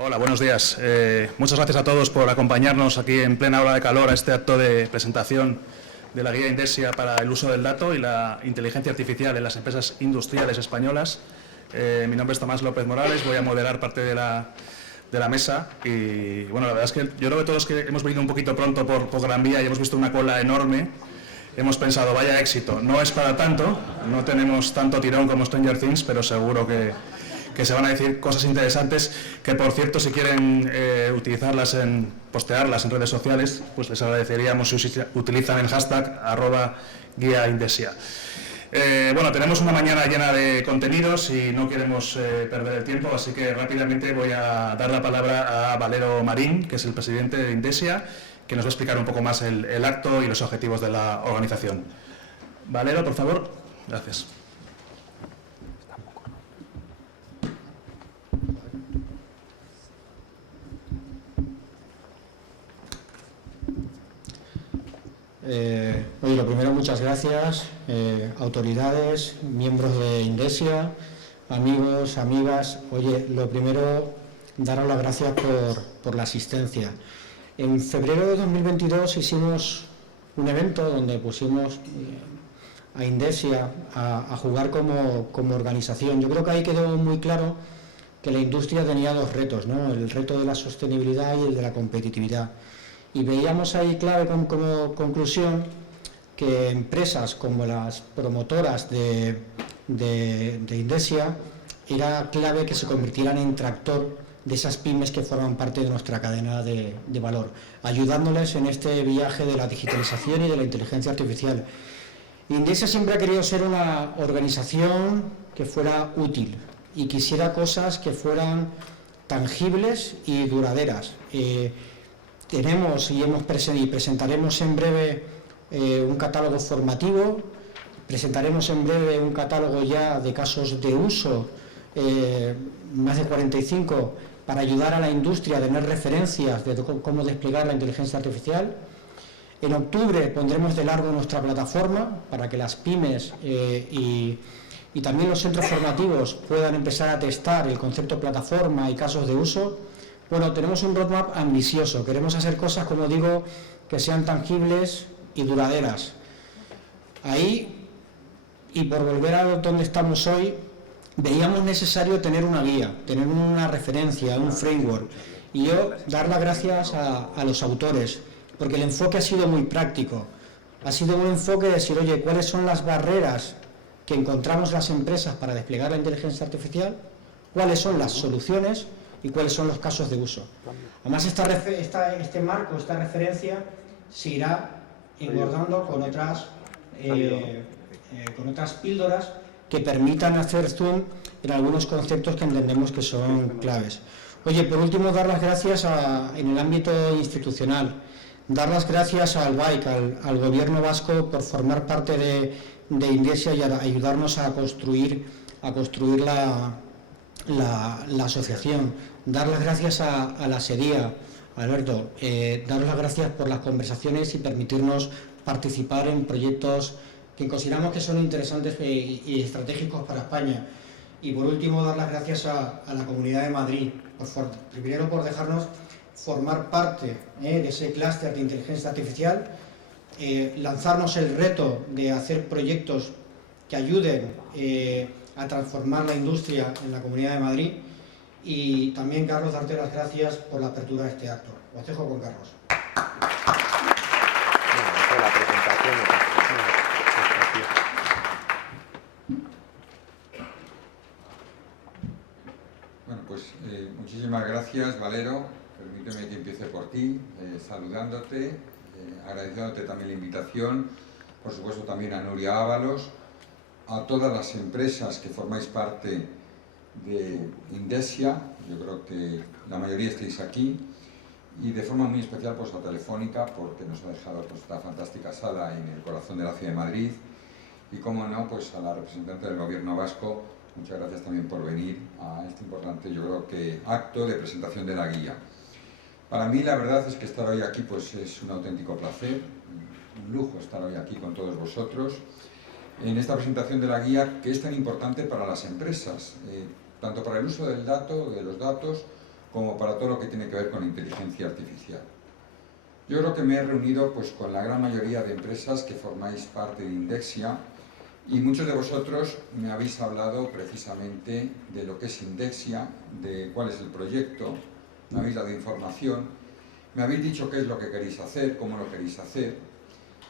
Hola, buenos días. Muchas gracias a todos por acompañarnos aquí en plena ola de calor a este acto de presentación de la guía Indesia para el uso del dato y la inteligencia artificial en las empresas industriales españolas. Mi nombre es Tomás López Morales, voy a moderar parte de la mesa y bueno, la verdad es que yo creo que todos que hemos venido un poquito pronto por Gran Vía y hemos visto una cola enorme, hemos pensado, vaya éxito, no es para tanto, no tenemos tanto tirón como Stranger Things, pero seguro que se van a decir cosas interesantes que, por cierto, si quieren postearlas en redes sociales, pues les agradeceríamos si utilizan el hashtag @guiaindesia. Bueno, tenemos una mañana llena de contenidos y no queremos perder el tiempo, así que rápidamente voy a dar la palabra a Valero Marín, que es el presidente de Indesia, que nos va a explicar un poco más el acto y los objetivos de la organización. Valero, por favor. Gracias. Oye, lo primero, muchas gracias, autoridades, miembros de Indesia, amigos, amigas. Oye, lo primero, daros las gracias por la asistencia. En febrero de 2022 hicimos un evento donde pusimos a Indesia a jugar como organización. Yo creo que ahí quedó muy claro que la industria tenía dos retos, ¿no? El reto de la sostenibilidad y el de la competitividad. Y veíamos ahí clave como conclusión que empresas como las promotoras de Indesia era clave que se convirtieran en tractor de esas pymes que forman parte de nuestra cadena de valor, ayudándoles en este viaje de la digitalización y de la inteligencia artificial. Indesia siempre ha querido ser una organización que fuera útil y quisiera cosas que fueran tangibles y duraderas. Tenemos y presentaremos en breve un catálogo formativo, presentaremos en breve un catálogo ya de casos de uso, más de 45, para ayudar a la industria a tener referencias de cómo desplegar la inteligencia artificial. En octubre pondremos de largo nuestra plataforma para que las pymes y también los centros formativos puedan empezar a testar el concepto plataforma y casos de uso. Bueno, tenemos un roadmap ambicioso, queremos hacer cosas, como digo, que sean tangibles y duraderas. Ahí, y por volver a donde estamos hoy, veíamos necesario tener una guía, tener una referencia, un framework. Y yo dar las gracias a los autores, porque el enfoque ha sido muy práctico. Ha sido un enfoque de decir, oye, ¿cuáles son las barreras que encontramos las empresas para desplegar la inteligencia artificial? ¿Cuáles son las soluciones? Y cuáles son los casos de uso. Además, este marco, esta referencia, se irá engordando con otras píldoras que permitan hacer zoom en algunos conceptos que entendemos que son claves. Oye, por último, dar las gracias en el ámbito institucional, dar las gracias al BAIC, al Gobierno vasco, por formar parte de Indesia y a ayudarnos a construir la asociación, dar las gracias a la SEDIA, Alberto, dar las gracias por las conversaciones y permitirnos participar en proyectos que consideramos que son interesantes y estratégicos para España. Y por último, dar las gracias a la Comunidad de Madrid, primero por dejarnos formar parte de ese clúster de inteligencia artificial, lanzarnos el reto de hacer proyectos que ayuden a transformar la industria en la Comunidad de Madrid. Y también, Carlos, darte las gracias por la apertura de este acto. Os dejo con Carlos. Bueno, pues muchísimas gracias, Valero. Permíteme que empiece por ti, saludándote, agradeciéndote también la invitación, por supuesto también a Nuria Ábalos, a todas las empresas que formáis parte de Indesia. Yo creo que la mayoría estáis aquí, y de forma muy especial pues a Telefónica, porque nos ha dejado pues esta fantástica sala en el corazón de la ciudad de Madrid, y como no, pues a la representante del Gobierno vasco. Muchas gracias también por venir a este importante, yo creo que, acto de presentación de la guía. Para mí la verdad es que estar hoy aquí pues es un auténtico placer, un lujo estar hoy aquí con todos vosotros en esta presentación de la guía, que es tan importante para las empresas, tanto para el uso del dato, de los datos, como para todo lo que tiene que ver con inteligencia artificial. Yo creo que me he reunido pues, con la gran mayoría de empresas que formáis parte de Indexia, y muchos de vosotros me habéis hablado precisamente de lo que es Indexia, de cuál es el proyecto, me habéis dado información, me habéis dicho qué es lo que queréis hacer, cómo lo queréis hacer.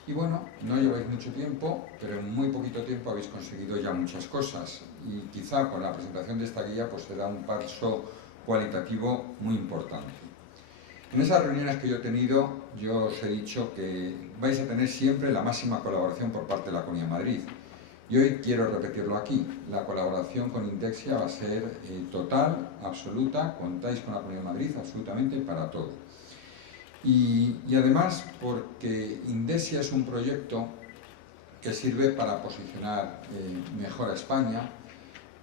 Y bueno, no lleváis mucho tiempo, pero en muy poquito tiempo habéis conseguido ya muchas cosas. Y quizá con la presentación de esta guía pues se da un paso cualitativo muy importante. En esas reuniones que yo he tenido, yo os he dicho que vais a tener siempre la máxima colaboración por parte de la Comunidad de Madrid. Y hoy quiero repetirlo aquí, la colaboración con Indexia va a ser total, absoluta, contáis con la Comunidad de Madrid absolutamente para todo. Y además porque Indexia es un proyecto que sirve para posicionar mejor a España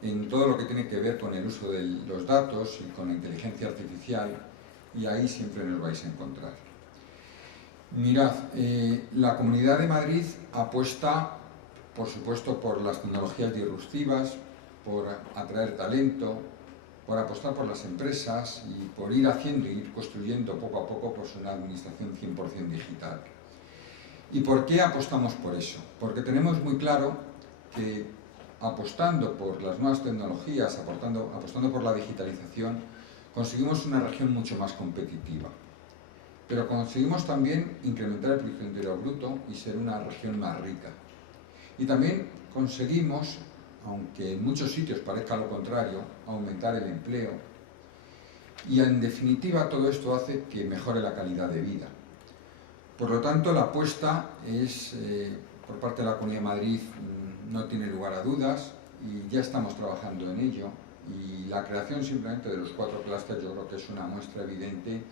en todo lo que tiene que ver con el uso de los datos y con la inteligencia artificial, y ahí siempre nos vais a encontrar. Mirad, la Comunidad de Madrid apuesta, por supuesto, por las tecnologías disruptivas, por atraer talento, por apostar por las empresas y por ir haciendo y ir construyendo poco a poco pues, una administración 100% digital. ¿Y por qué apostamos por eso? Porque tenemos muy claro que apostando por las nuevas tecnologías, apostando por la digitalización, conseguimos una región mucho más competitiva. Pero conseguimos también incrementar el Producto Interior Bruto y ser una región más rica. Y también conseguimos, aunque en muchos sitios parezca lo contrario, aumentar el empleo. Y en definitiva todo esto hace que mejore la calidad de vida. Por lo tanto, la apuesta es, por parte de la Comunidad de Madrid, no tiene lugar a dudas y ya estamos trabajando en ello. Y la creación simplemente de los 4 clústeres yo creo que es una muestra evidente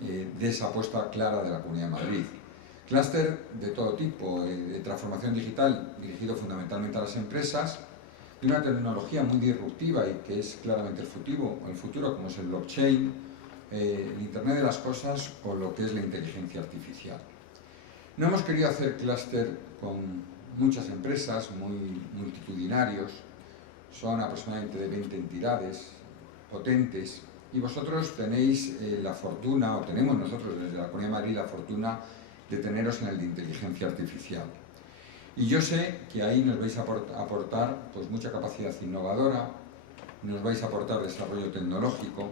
de esa apuesta clara de la Comunidad de Madrid. Clúster de todo tipo, de transformación digital dirigido fundamentalmente a las empresas, de una tecnología muy disruptiva y que es claramente el futuro, como es el blockchain, el Internet de las cosas o lo que es la inteligencia artificial. No hemos querido hacer clúster con muchas empresas, muy multitudinarios, son aproximadamente de 20 entidades potentes, y vosotros tenéis la fortuna, o tenemos nosotros desde la Comunidad de Madrid la fortuna de teneros en el de inteligencia artificial. Y yo sé que ahí nos vais a aportar pues, mucha capacidad innovadora, nos vais a aportar desarrollo tecnológico,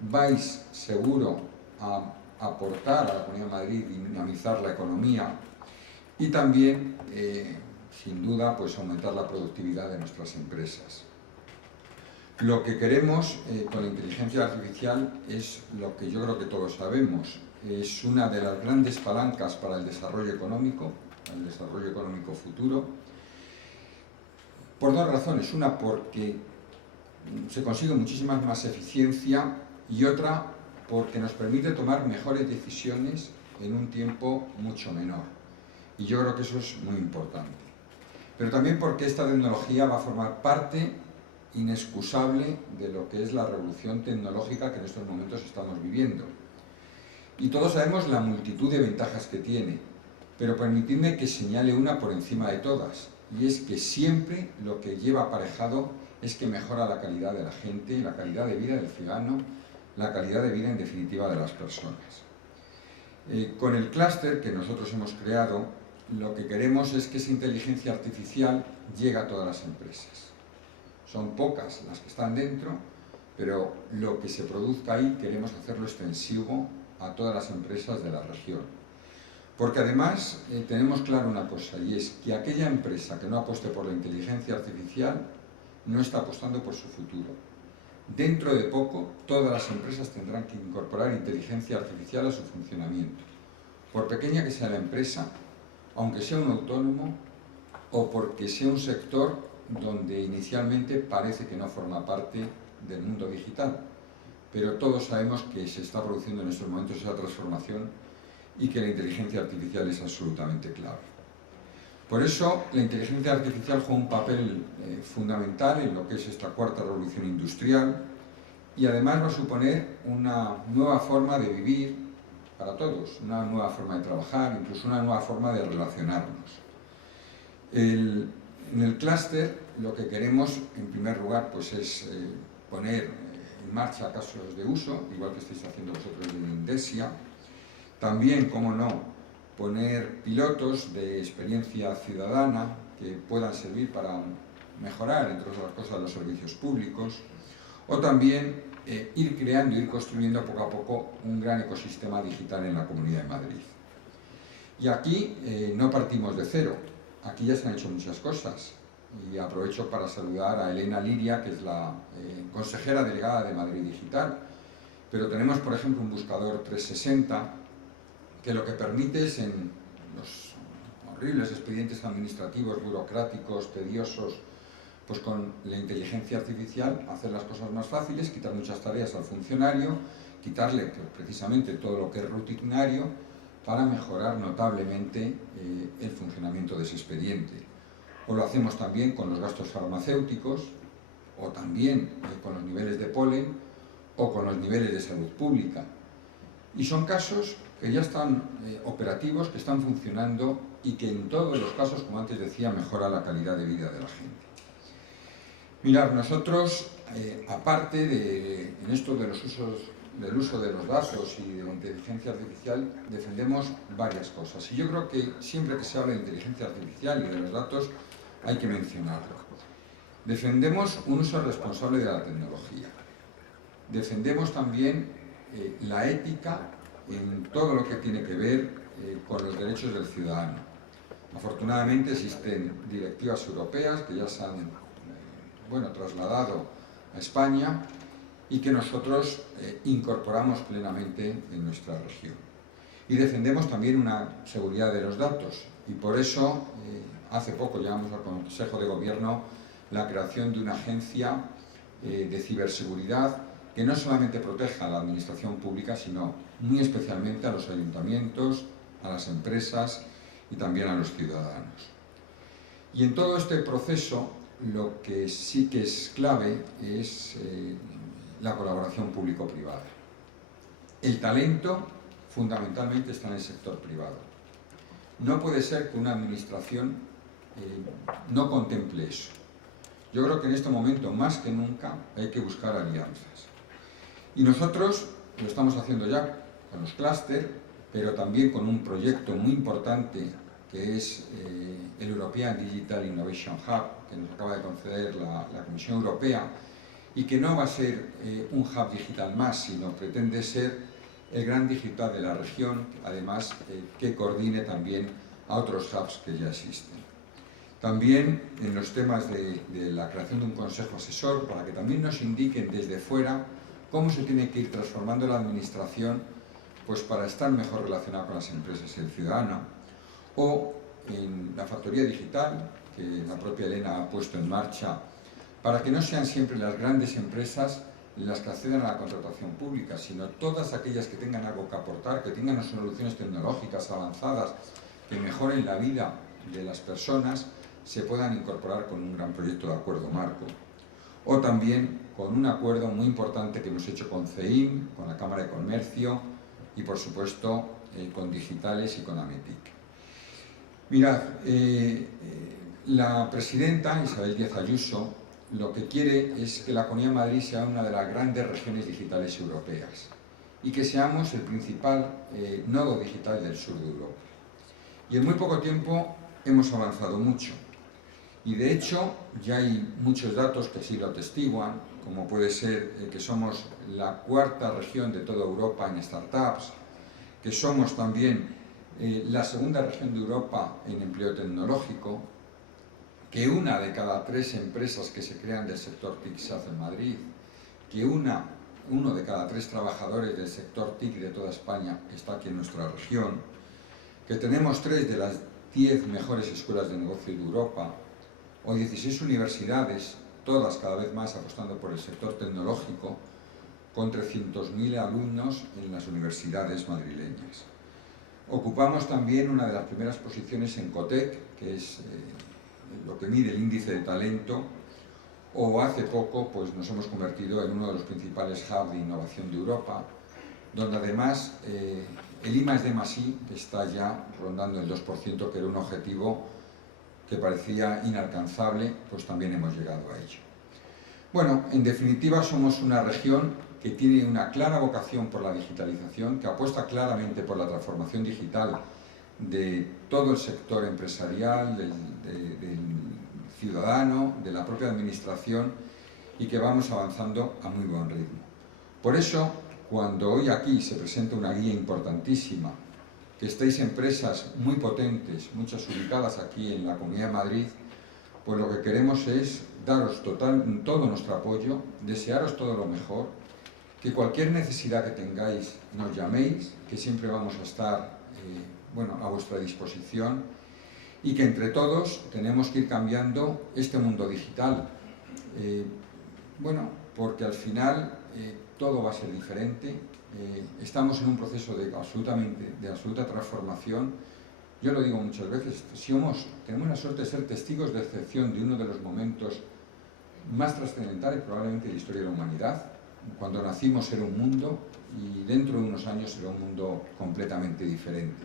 vais seguro a aportar a la Comunidad de Madrid y dinamizar la economía y también, sin duda, pues, aumentar la productividad de nuestras empresas. Lo que queremos con la inteligencia artificial es lo que yo creo que todos sabemos, es una de las grandes palancas para el desarrollo económico futuro, por 2 razones. Una, porque se consigue muchísima más eficiencia, y otra, porque nos permite tomar mejores decisiones en un tiempo mucho menor. Y yo creo que eso es muy importante. Pero también porque esta tecnología va a formar parte inexcusable de lo que es la revolución tecnológica que en estos momentos estamos viviendo. Y todos sabemos la multitud de ventajas que tiene, pero permitidme que señale una por encima de todas, y es que siempre lo que lleva aparejado es que mejora la calidad de la gente, la calidad de vida del ciudadano, la calidad de vida en definitiva de las personas. Con el clúster que nosotros hemos creado, lo que queremos es que esa inteligencia artificial llegue a todas las empresas. Son pocas las que están dentro, pero lo que se produzca ahí queremos hacerlo extensivo a todas las empresas de la región. Porque además tenemos claro una cosa, y es que aquella empresa que no apueste por la inteligencia artificial no está apostando por su futuro. Dentro de poco, todas las empresas tendrán que incorporar inteligencia artificial a su funcionamiento. Por pequeña que sea la empresa, aunque sea un autónomo, o porque sea un sector donde inicialmente parece que no forma parte del mundo digital. Pero todos sabemos que se está produciendo en estos momentos esa transformación y que la inteligencia artificial es absolutamente clave. Por eso, la inteligencia artificial juega un papel fundamental en lo que es esta 4ª revolución industrial, y además va a suponer una nueva forma de vivir para todos, una nueva forma de trabajar, incluso una nueva forma de relacionarnos. En el clúster lo que queremos, en primer lugar, pues es poner en marcha casos de uso, igual que estáis haciendo vosotros en Indesia. También, cómo no, poner pilotos de experiencia ciudadana que puedan servir para mejorar, entre otras cosas, los servicios públicos, o también ir creando, ir construyendo poco a poco un gran ecosistema digital en la Comunidad de Madrid. Y aquí no partimos de cero, aquí ya se han hecho muchas cosas. Y aprovecho para saludar a Elena Liria, que es la consejera delegada de Madrid Digital. Pero tenemos, por ejemplo, un buscador 360, que lo que permite es en los horribles expedientes administrativos, burocráticos, tediosos, pues con la inteligencia artificial hacer las cosas más fáciles, quitar muchas tareas al funcionario, quitarle precisamente todo lo que es rutinario para mejorar notablemente el funcionamiento de ese expediente. O lo hacemos también con los gastos farmacéuticos, o también con los niveles de polen, o con los niveles de salud pública. Y son casos que ya están operativos, que están funcionando y que en todos los casos, como antes decía, mejora la calidad de vida de la gente. Mirad, nosotros, aparte en esto del uso de los datos y de la inteligencia artificial, defendemos varias cosas. Y yo creo que siempre que se habla de inteligencia artificial y de los datos, hay que mencionarlo. Defendemos un uso responsable de la tecnología. Defendemos también la ética en todo lo que tiene que ver con los derechos del ciudadano. Afortunadamente existen directivas europeas que ya se han trasladado a España y que nosotros incorporamos plenamente en nuestra región. Y defendemos también una seguridad de los datos y por eso hace poco llevamos al Consejo de Gobierno la creación de una agencia de ciberseguridad que no solamente proteja a la administración pública, sino muy especialmente a los ayuntamientos, a las empresas y también a los ciudadanos. Y en todo este proceso, lo que sí que es clave es la colaboración público-privada. El talento fundamentalmente está en el sector privado. No puede ser que una administración no contemple eso. Yo creo que en este momento, más que nunca, hay que buscar alianzas. Y nosotros lo estamos haciendo ya con los clústeres, pero también con un proyecto muy importante que es el European Digital Innovation Hub, que nos acaba de conceder la Comisión Europea, y que no va a ser un hub digital más, sino pretende ser el gran digital de la región, además que coordine también a otros hubs que ya existen. También en los temas de la creación de un consejo asesor, para que también nos indiquen desde fuera cómo se tiene que ir transformando la administración, pues para estar mejor relacionada con las empresas y el ciudadano, o en la factoría digital, que la propia Elena ha puesto en marcha, para que no sean siempre las grandes empresas las que accedan a la contratación pública, sino todas aquellas que tengan algo que aportar, que tengan soluciones tecnológicas avanzadas, que mejoren la vida de las personas, se puedan incorporar con un gran proyecto de acuerdo marco. O también con un acuerdo muy importante que hemos hecho con CEIM, con la Cámara de Comercio y, por supuesto, con Digitales y con Ametic. Mirad, la presidenta Isabel Díaz Ayuso lo que quiere es que la Comunidad de Madrid sea una de las grandes regiones digitales europeas y que seamos el principal nodo digital del sur de Europa. Y en muy poco tiempo hemos avanzado mucho. Y de hecho ya hay muchos datos que así lo atestiguan, como puede ser que somos la cuarta región de toda Europa en startups, que somos también la segunda región de Europa en empleo tecnológico, que una de cada 3 empresas que se crean del sector TIC se hace en Madrid, que uno de cada 3 trabajadores del sector TIC de toda España está aquí en nuestra región, que tenemos 3 de las 10 mejores escuelas de negocio de Europa, o 16 universidades, todas cada vez más apostando por el sector tecnológico, con 300.000 alumnos en las universidades madrileñas. Ocupamos también una de las primeras posiciones en COTEC, que es lo que mide el índice de talento, o hace poco pues, nos hemos convertido en uno de los principales hubs de innovación de Europa, donde además el I+D+I está ya rondando el 2%, que era un objetivo que parecía inalcanzable, pues también hemos llegado a ello. Bueno, en definitiva somos una región que tiene una clara vocación por la digitalización, que apuesta claramente por la transformación digital de todo el sector empresarial, del ciudadano, de la propia administración, y que vamos avanzando a muy buen ritmo. Por eso, cuando hoy aquí se presenta una guía importantísima, que estáis empresas muy potentes, muchas ubicadas aquí en la Comunidad de Madrid, pues lo que queremos es daros todo nuestro apoyo, desearos todo lo mejor, que cualquier necesidad que tengáis nos llaméis, que siempre vamos a estar a vuestra disposición, y que entre todos tenemos que ir cambiando este mundo digital. Porque al final todo va a ser diferente, estamos en un proceso de absoluta transformación. Yo lo digo muchas veces, tenemos la suerte de ser testigos de excepción de uno de los momentos más trascendentales probablemente de la historia de la humanidad. Cuando nacimos era un mundo y dentro de unos años será un mundo completamente diferente.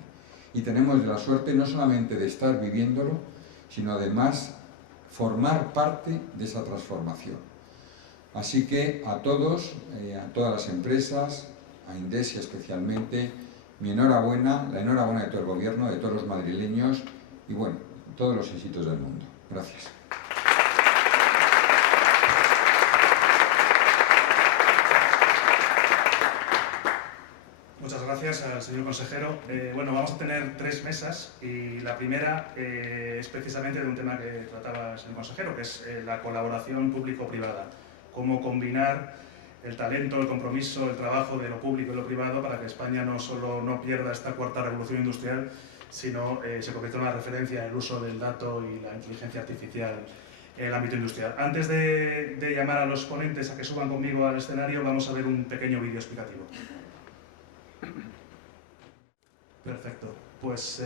Y tenemos la suerte no solamente de estar viviéndolo, sino además formar parte de esa transformación. Así que a todos, a todas las empresas, a Indesia especialmente, mi enhorabuena, la enhorabuena de todo el gobierno, de todos los madrileños y todos los éxitos del mundo. Gracias. Muchas gracias al señor consejero. Vamos a tener 3 mesas y la primera es precisamente de un tema que trataba el señor consejero, que es la colaboración público-privada. Cómo combinar el talento, el compromiso, el trabajo de lo público y lo privado para que España no solo no pierda esta cuarta revolución industrial, sino se convierta en una referencia en el uso del dato y la inteligencia artificial en el ámbito industrial. Antes de llamar a los ponentes a que suban conmigo al escenario, vamos a ver un pequeño vídeo explicativo. Perfecto. Pues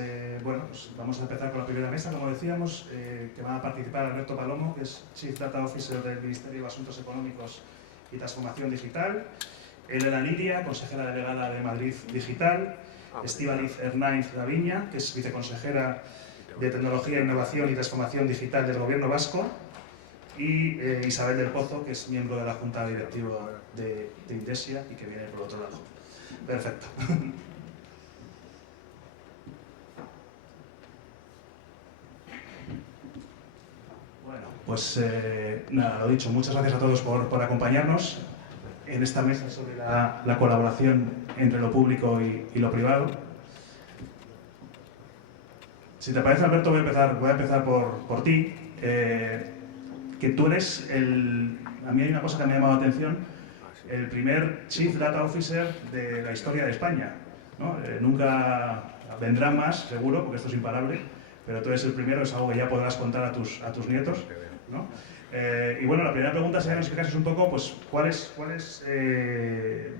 vamos a empezar con la primera mesa, como decíamos, que van a participar Alberto Palomo, que es Chief Data Officer del Ministerio de Asuntos Económicos y Transformación Digital, Elena Liria, consejera delegada de Madrid Digital, Estíbaliz Hernández Gaviña, que es viceconsejera de Tecnología, Innovación y Transformación Digital del Gobierno Vasco, y Isabel del Pozo, que es miembro de la Junta Directiva de Indesia y que viene por otro lado. Perfecto. Pues nada, lo dicho, muchas gracias a todos por acompañarnos en esta mesa sobre la colaboración entre lo público y lo privado. Si te parece, Alberto, voy a empezar por ti, que tú eres a mí hay una cosa que me ha llamado la atención, el primer Chief Data Officer de la historia de España, ¿no? Nunca vendrán más, seguro, porque esto es imparable, pero tú eres el primero, es algo que ya podrás contar a tus nietos, ¿no? La primera pregunta sería que nos explicases un poco cuál es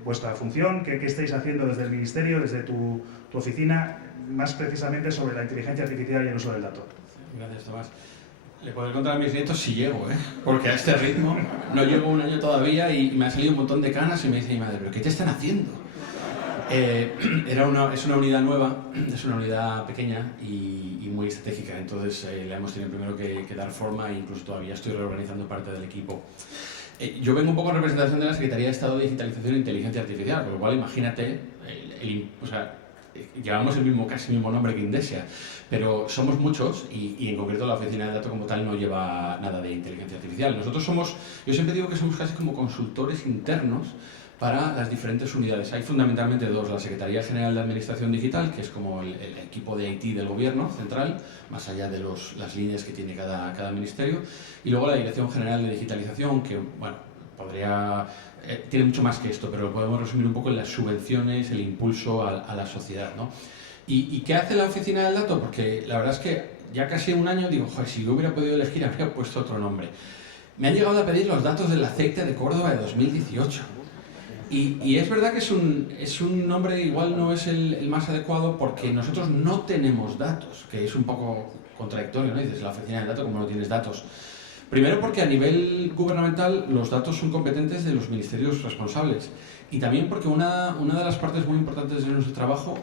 vuestra función, qué estáis haciendo desde el Ministerio, desde tu oficina, más precisamente sobre la inteligencia artificial y el uso del dato. Gracias, Tomás. Le podré contar a mis nietos si llego, porque a este ritmo no llevo un año todavía y me ha salido un montón de canas y me dice mi madre, ¿pero qué te están haciendo? Es una unidad nueva, es una unidad pequeña y muy estratégica, entonces le hemos tenido primero que dar forma e incluso todavía estoy reorganizando parte del equipo. Yo vengo un poco en representación de la Secretaría de Estado de Digitalización e Inteligencia Artificial, con lo cual imagínate, llevamos casi el mismo nombre que Indesia, pero somos muchos y en concreto la oficina de datos como tal no lleva nada de inteligencia artificial. Yo siempre digo que somos casi como consultores internos para las diferentes unidades. Hay fundamentalmente dos, la Secretaría General de Administración Digital, que es como el equipo de IT del Gobierno central, más allá de las líneas que tiene cada ministerio, y luego la Dirección General de Digitalización, que tiene mucho más que esto, pero lo podemos resumir un poco en las subvenciones, el impulso a la sociedad, ¿no? ¿Y qué hace la Oficina del Dato? Porque la verdad es que ya casi un año digo, joder, si yo hubiera podido elegir habría puesto otro nombre. Me han llegado a pedir los datos del aceite de Córdoba de 2018. Y es verdad que es un nombre, igual no es el más adecuado porque nosotros no tenemos datos, que es un poco contradictorio, ¿no? Dices, la Oficina del Dato, ¿cómo no tienes datos? Primero porque a nivel gubernamental los datos son competentes de los ministerios responsables y también porque una de las partes muy importantes de nuestro trabajo,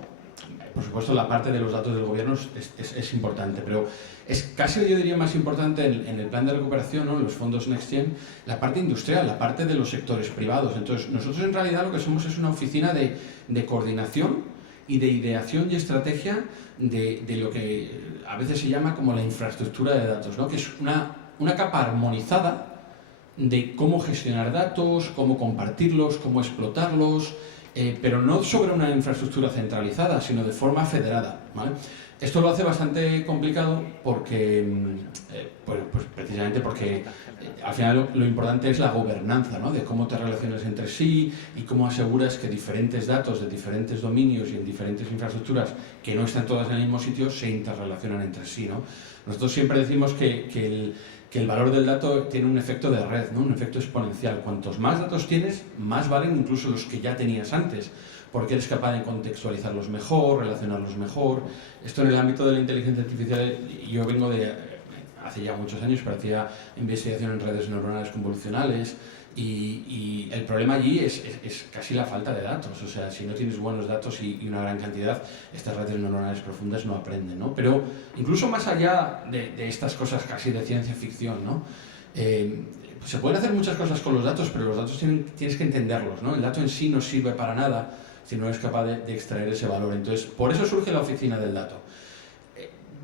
por supuesto, la parte de los datos del gobierno es importante, pero es casi, yo diría, más importante en el plan de recuperación, ¿no? En los fondos Next Gen, la parte industrial, la parte de los sectores privados. Entonces, nosotros en realidad lo que somos es una oficina de coordinación y de ideación y estrategia de lo que a veces se llama como la infraestructura de datos, ¿no? Que es una capa armonizada de cómo gestionar datos, cómo compartirlos, cómo explotarlos, pero no sobre una infraestructura centralizada, sino de forma federada, ¿vale? Esto lo hace bastante complicado porque, pues precisamente porque al final lo importante es la gobernanza, ¿no? De cómo te relacionas entre sí y cómo aseguras que diferentes datos de diferentes dominios y en diferentes infraestructuras que no están todas en el mismo sitio se interrelacionan entre sí, ¿no? Nosotros siempre decimos que el valor del dato tiene un efecto de red, ¿no? Un efecto exponencial. Cuantos más datos tienes, más valen incluso los que ya tenías antes, porque eres capaz de contextualizarlos mejor, relacionarlos mejor. Esto en el ámbito de la inteligencia artificial, yo vengo de hace ya muchos años, pero hacía investigación en redes neuronales convolucionales y el problema allí es casi la falta de datos. O sea, si no tienes buenos datos y una gran cantidad, estas redes neuronales profundas no aprenden, ¿no? Pero incluso más allá de estas cosas casi de ciencia ficción, ¿no? Pues se pueden hacer muchas cosas con los datos, pero los datos tienes que entenderlos, ¿no? El dato en sí no sirve para nada si no eres capaz de extraer ese valor. Entonces, por eso surge la oficina del dato.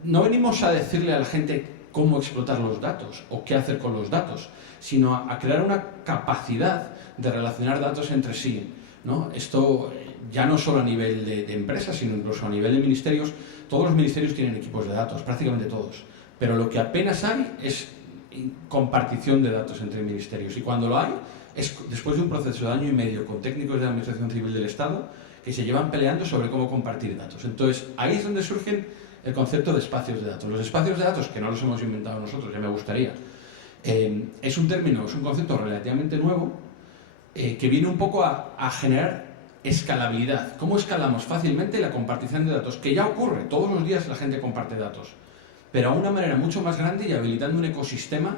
No venimos a decirle a la gente cómo explotar los datos o qué hacer con los datos, sino a crear una capacidad de relacionar datos entre sí, ¿no? Esto ya no solo a nivel de empresas, sino incluso a nivel de ministerios. Todos los ministerios tienen equipos de datos, prácticamente todos, pero lo que apenas hay es compartición de datos entre ministerios, y cuando lo hay es después de un proceso de año y medio con técnicos de la Administración Civil del Estado que se llevan peleando sobre cómo compartir datos. Entonces, ahí es donde surgen el concepto de espacios de datos. Los espacios de datos, que no los hemos inventado nosotros, ya me gustaría, es un término, es un concepto relativamente nuevo que viene un poco a generar escalabilidad. ¿Cómo escalamos fácilmente la compartición de datos? Que ya ocurre, todos los días la gente comparte datos, pero a una manera mucho más grande y habilitando un ecosistema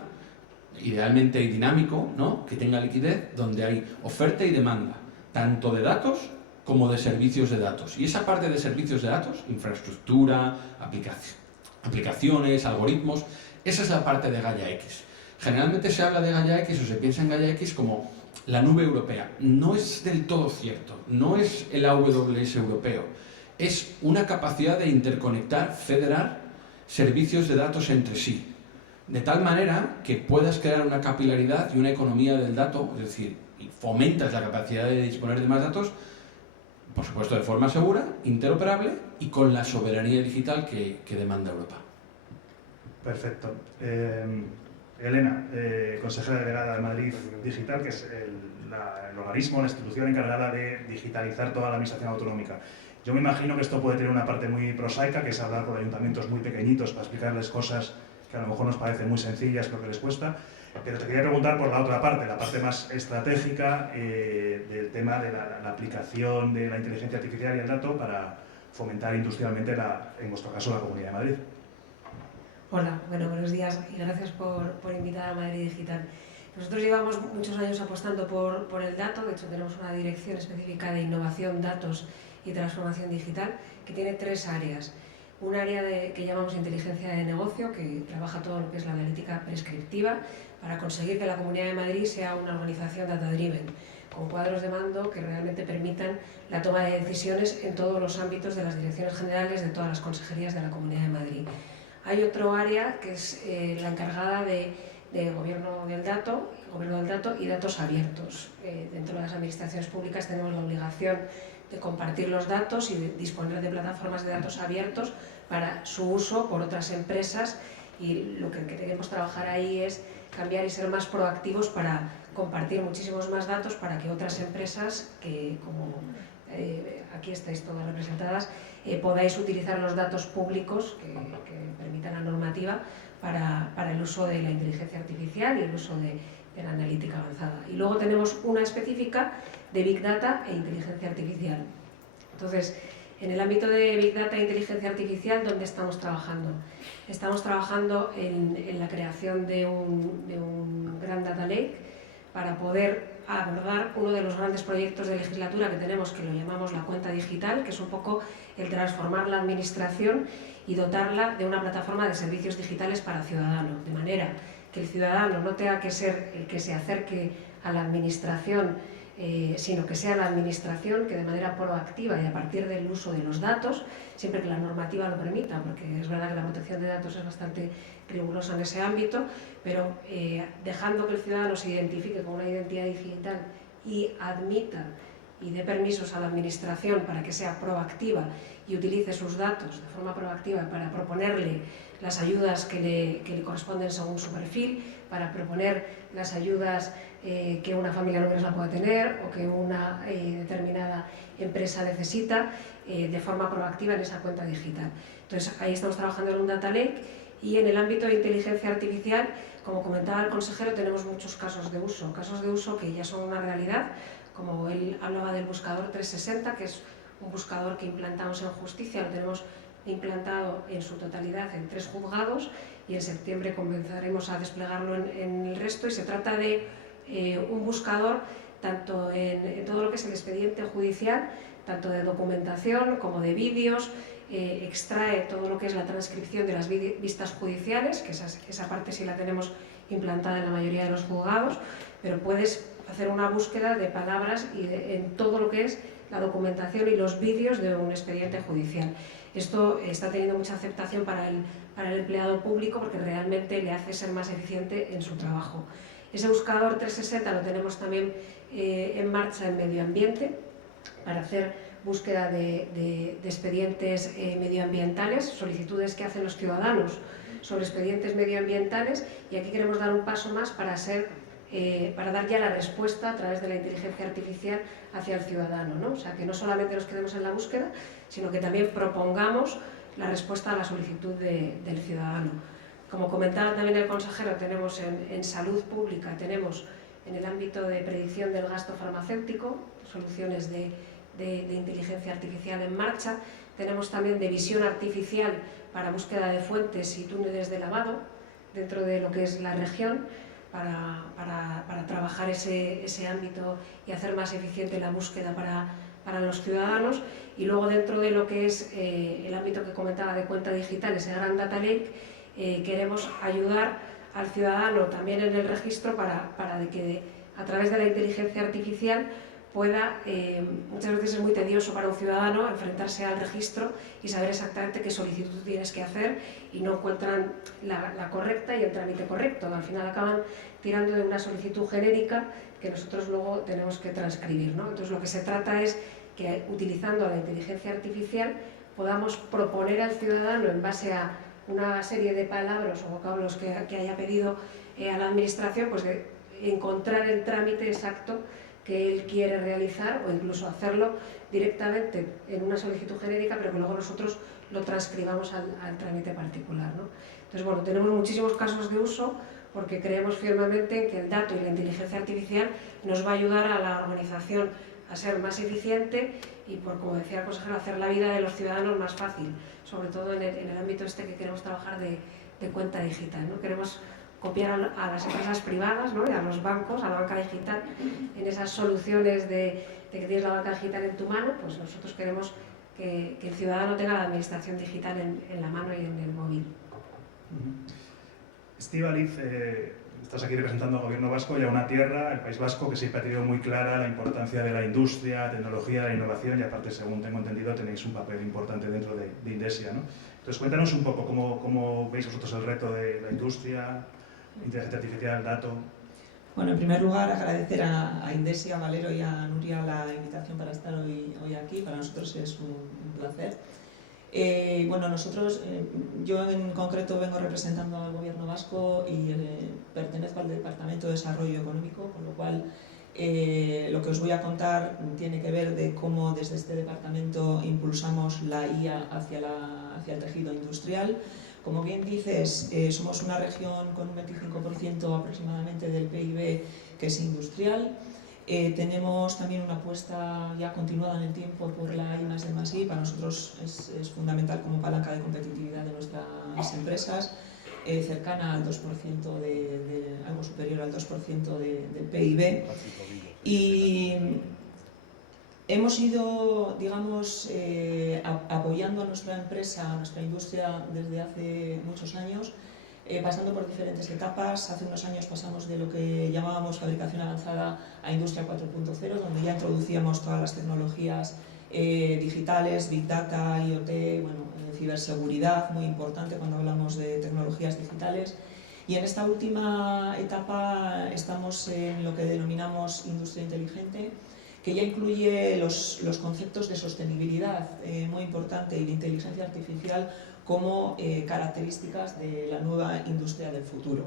idealmente dinámico, ¿no? Que tenga liquidez, donde hay oferta y demanda, tanto de datos como de servicios de datos. Y esa parte de servicios de datos, infraestructura, aplicaciones, algoritmos, esa es la parte de Gaia X. Generalmente se habla de Gaia X o se piensa en Gaia X como la nube europea. No es del todo cierto, no es el AWS europeo. Es una capacidad de interconectar, federar servicios de datos entre sí, de tal manera que puedas crear una capilaridad y una economía del dato, es decir, fomentas la capacidad de disponer de más datos, por supuesto de forma segura, interoperable y con la soberanía digital que demanda Europa. Perfecto. Elena, consejera delegada de Madrid Digital, que es el organismo, la institución encargada de digitalizar toda la administración autonómica. Yo me imagino que esto puede tener una parte muy prosaica, que es hablar con ayuntamientos muy pequeñitos para explicarles cosas que a lo mejor nos parecen muy sencillas, pero que les cuesta. Pero te quería preguntar por la otra parte, la parte más estratégica del tema de la aplicación de la inteligencia artificial y el dato para fomentar industrialmente, en vuestro caso, la Comunidad de Madrid. Hola, buenos días y gracias por invitar a Madrid Digital. Nosotros llevamos muchos años apostando por el dato. De hecho tenemos una dirección específica de innovación, datos y transformación digital que tiene 3 áreas. Un área que llamamos inteligencia de negocio, que trabaja todo lo que es la analítica prescriptiva para conseguir que la Comunidad de Madrid sea una organización data-driven, con cuadros de mando que realmente permitan la toma de decisiones en todos los ámbitos de las direcciones generales de todas las consejerías de la Comunidad de Madrid. Hay otro área que es la encargada de gobierno del dato y datos abiertos. Dentro de las administraciones públicas tenemos la obligación de compartir los datos y de disponer de plataformas de datos abiertos para su uso por otras empresas, y lo que queremos trabajar ahí es cambiar y ser más proactivos para compartir muchísimos más datos para que otras empresas, que como aquí estáis todas representadas, podáis utilizar los datos públicos que permita la normativa para el uso de la inteligencia artificial y el uso de la analítica avanzada. Y luego tenemos una específica de Big Data e inteligencia artificial. Entonces, en el ámbito de Big Data e inteligencia artificial, ¿dónde estamos trabajando? Estamos trabajando en la creación de un gran data lake para poder abordar uno de los grandes proyectos de legislatura que tenemos, que lo llamamos la cuenta digital, que es un poco el transformar la administración y dotarla de una plataforma de servicios digitales para el ciudadano, de manera que el ciudadano no tenga que ser el que se acerque a la administración, sino que sea la administración que de manera proactiva y a partir del uso de los datos, siempre que la normativa lo permita, porque es verdad que la protección de datos es bastante rigurosa en ese ámbito, pero dejando que el ciudadano se identifique con una identidad digital y admita y dé permisos a la administración para que sea proactiva y utilice sus datos de forma proactiva para proponerle las ayudas que le corresponden según su perfil, para proponer las ayudas que una familia numerosa puede tener o que una determinada empresa necesita de forma proactiva en esa cuenta digital. Entonces, ahí estamos trabajando en un data lake y en el ámbito de inteligencia artificial, como comentaba el consejero, tenemos muchos casos de uso que ya son una realidad, como él hablaba del buscador 360, que es un buscador que implantamos en justicia, lo tenemos implantado en su totalidad en 3 juzgados y en septiembre comenzaremos a desplegarlo en el resto, y se trata de un buscador tanto en todo lo que es el expediente judicial, tanto de documentación como de vídeos, extrae todo lo que es la transcripción de las vistas judiciales, que esa parte sí la tenemos implantada en la mayoría de los juzgados, pero puedes hacer una búsqueda de palabras en todo lo que es la documentación y los vídeos de un expediente judicial. Esto está teniendo mucha aceptación para el empleado público porque realmente le hace ser más eficiente en su trabajo. Ese buscador 360 lo tenemos también en marcha en medio ambiente para hacer búsqueda de expedientes medioambientales, solicitudes que hacen los ciudadanos sobre expedientes medioambientales, y aquí queremos dar un paso más para dar ya la respuesta a través de la inteligencia artificial hacia el ciudadano, ¿no? O sea, que no solamente nos quedemos en la búsqueda, sino que también propongamos la respuesta a la solicitud del ciudadano. Como comentaba también el consejero, tenemos en salud pública, tenemos en el ámbito de predicción del gasto farmacéutico, soluciones de inteligencia artificial en marcha, tenemos también de visión artificial para búsqueda de fuentes y túneles de lavado dentro de lo que es la región, para trabajar ese ámbito y hacer más eficiente la búsqueda para los ciudadanos. Y luego dentro de lo que es el ámbito que comentaba de cuenta digital, ese gran data lake, queremos ayudar al ciudadano también en el registro para que a través de la inteligencia artificial pueda, muchas veces es muy tedioso para un ciudadano enfrentarse al registro y saber exactamente qué solicitud tienes que hacer y no encuentran la correcta y el trámite correcto. Al final acaban tirando de una solicitud genérica que nosotros luego tenemos que transcribir, ¿no? Entonces lo que se trata es que utilizando la inteligencia artificial podamos proponer al ciudadano en base a una serie de palabras o vocablos que haya pedido a la administración, pues de encontrar el trámite exacto que él quiere realizar o incluso hacerlo directamente en una solicitud genérica, pero que luego nosotros lo transcribamos al trámite particular, ¿no? Entonces, bueno, tenemos muchísimos casos de uso porque creemos firmemente que el dato y la inteligencia artificial nos va a ayudar a la organización a ser más eficiente y, como decía el consejero, hacer la vida de los ciudadanos más fácil, sobre todo en el ámbito que queremos trabajar de cuenta digital, ¿no? Queremos copiar a las empresas privadas, ¿no? Y a los bancos, a la banca digital, en esas soluciones de que tienes la banca digital en tu mano, pues nosotros queremos que el ciudadano tenga la administración digital en la mano y en el móvil. Estíbaliz, estás aquí representando al Gobierno vasco y a una tierra, el País Vasco, que siempre ha tenido muy clara la importancia de la industria, tecnología, la innovación, y aparte, según tengo entendido, tenéis un papel importante dentro de Indesia, ¿no? Entonces, cuéntanos un poco cómo veis vosotros el reto de la industria, inteligencia artificial, dato. Bueno, en primer lugar, agradecer a Indesia, a Valero y a Nuria la invitación para estar hoy aquí. Para nosotros es un placer. Bueno, yo en concreto vengo representando al Gobierno vasco y pertenezco al Departamento de Desarrollo Económico, con lo cual lo que os voy a contar tiene que ver de cómo desde este departamento impulsamos la IA hacia el tejido industrial. Como bien dices, somos una región con un 25% aproximadamente del PIB que es industrial. Tenemos también una apuesta ya continuada en el tiempo por la I+D+I. Para nosotros es fundamental como palanca de competitividad de nuestras empresas. cercana al 2% algo superior al 2% del PIB. Y hemos ido, digamos, apoyando a nuestra empresa, a nuestra industria desde hace muchos años, pasando por diferentes etapas. Hace unos años pasamos de lo que llamábamos fabricación avanzada a industria 4.0, donde ya introducíamos todas las tecnologías digitales, Big Data, IoT, bueno, ciberseguridad, muy importante cuando hablamos de tecnologías digitales. Y en esta última etapa estamos en lo que denominamos industria inteligente, que ya incluye los conceptos de sostenibilidad, muy importante, y de inteligencia artificial como características de la nueva industria del futuro.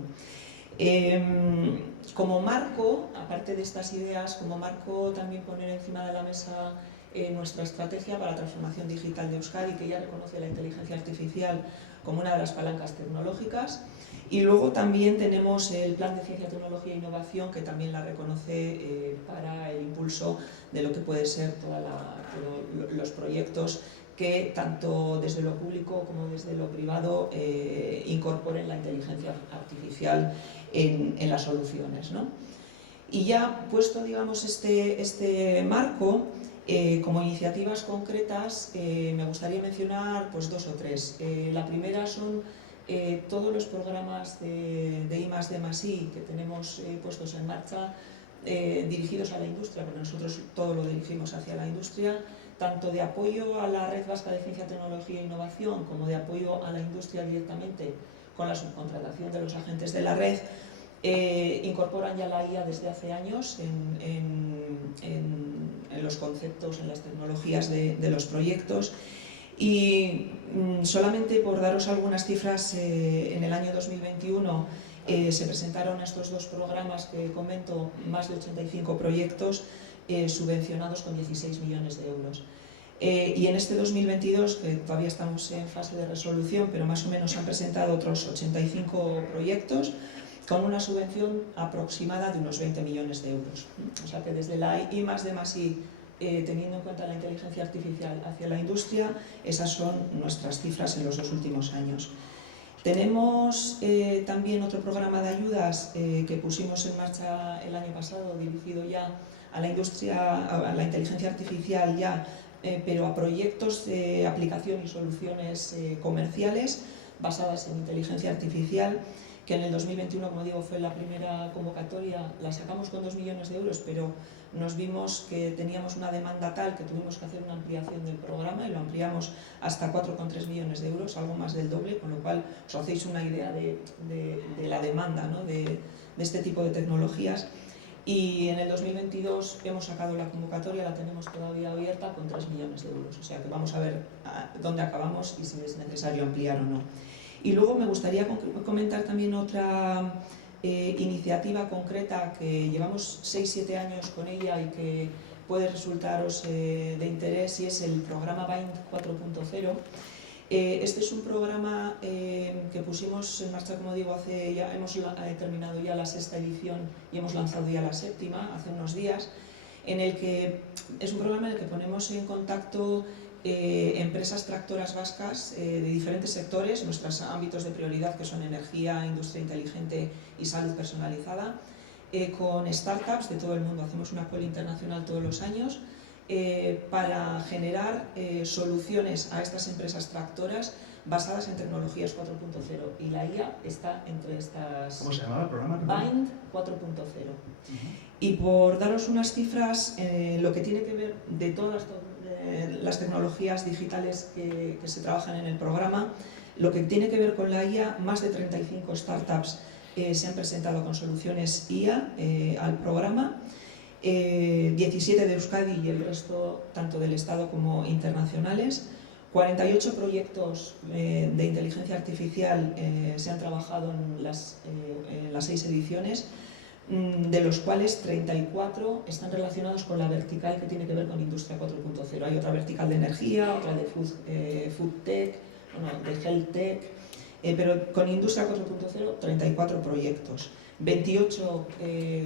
Como marco, aparte de estas ideas, como marco también poner encima de la mesa nuestra estrategia para la transformación digital de Euskadi, que ya reconoce la inteligencia artificial como una de las palancas tecnológicas. Y luego también tenemos el Plan de Ciencia, Tecnología e Innovación, que también la reconoce para el impulso de lo que puede ser todos los proyectos que tanto desde lo público como desde lo privado incorporen la inteligencia artificial en las soluciones, ¿no? Y ya puesto, digamos, este marco, como iniciativas concretas, me gustaría mencionar pues, 2 o 3. La primera son todos los programas de I+D+I que tenemos puestos en marcha, dirigidos a la industria, porque nosotros todo lo dirigimos hacia la industria, tanto de apoyo a la Red Vasca de Ciencia, Tecnología e Innovación como de apoyo a la industria directamente con la subcontratación de los agentes de la red. Incorporan ya la IA desde hace años en los conceptos, en las tecnologías de los proyectos. Y solamente por daros algunas cifras, en el año 2021 se presentaron estos 2 programas que comento, más de 85 proyectos subvencionados con 16 millones de euros. Y en este 2022, que todavía estamos en fase de resolución, pero más o menos se han presentado otros 85 proyectos con una subvención aproximada de unos 20 millones de euros. O sea que desde la I+D+I, teniendo en cuenta la inteligencia artificial hacia la industria, esas son nuestras cifras en los 2 últimos años. Tenemos también otro programa de ayudas que pusimos en marcha el año pasado, dirigido ya a la industria, a la inteligencia artificial ya, pero a proyectos de aplicación y soluciones comerciales basadas en inteligencia artificial, que en el 2021, como digo, fue la primera convocatoria. La sacamos con 2 millones de euros, pero nos vimos que teníamos una demanda tal que tuvimos que hacer una ampliación del programa y lo ampliamos hasta 4,3 millones de euros, algo más del doble, con lo cual os hacéis una idea de la demanda, ¿no?, de este tipo de tecnologías. Y en el 2022 hemos sacado la convocatoria, la tenemos todavía abierta con 3 millones de euros. O sea que vamos a ver dónde acabamos y si es necesario ampliar o no. Y luego me gustaría comentar también otra iniciativa concreta que llevamos 6-7 años con ella y que puede resultaros de interés, y es el programa BIND 4.0. Este es un programa que pusimos en marcha, como digo, hemos terminado ya la 6ª edición y hemos lanzado ya la 7ª hace unos días, en el que es un programa en el que ponemos en contacto empresas tractoras vascas de diferentes sectores, nuestros ámbitos de prioridad, que son energía, industria inteligente y salud personalizada, con startups de todo el mundo. Hacemos una call internacional todos los años para generar soluciones a estas empresas tractoras basadas en tecnologías 4.0, y la IA está entre estas. ¿Cómo se llamaba el programa? BIND 4.0. Y por daros unas cifras, lo que tiene que ver de todas las tecnologías digitales que se trabajan en el programa, lo que tiene que ver con la IA, más de 35 startups se han presentado con soluciones IA al programa, 17 de Euskadi y el resto tanto del Estado como internacionales. 48 proyectos de inteligencia artificial se han trabajado en las 6 ediciones, de los cuales 34 están relacionados con la vertical que tiene que ver con Industria 4.0. Hay otra vertical de energía, otra de food tech, de health tech, pero con Industria 4.0 34 proyectos. 28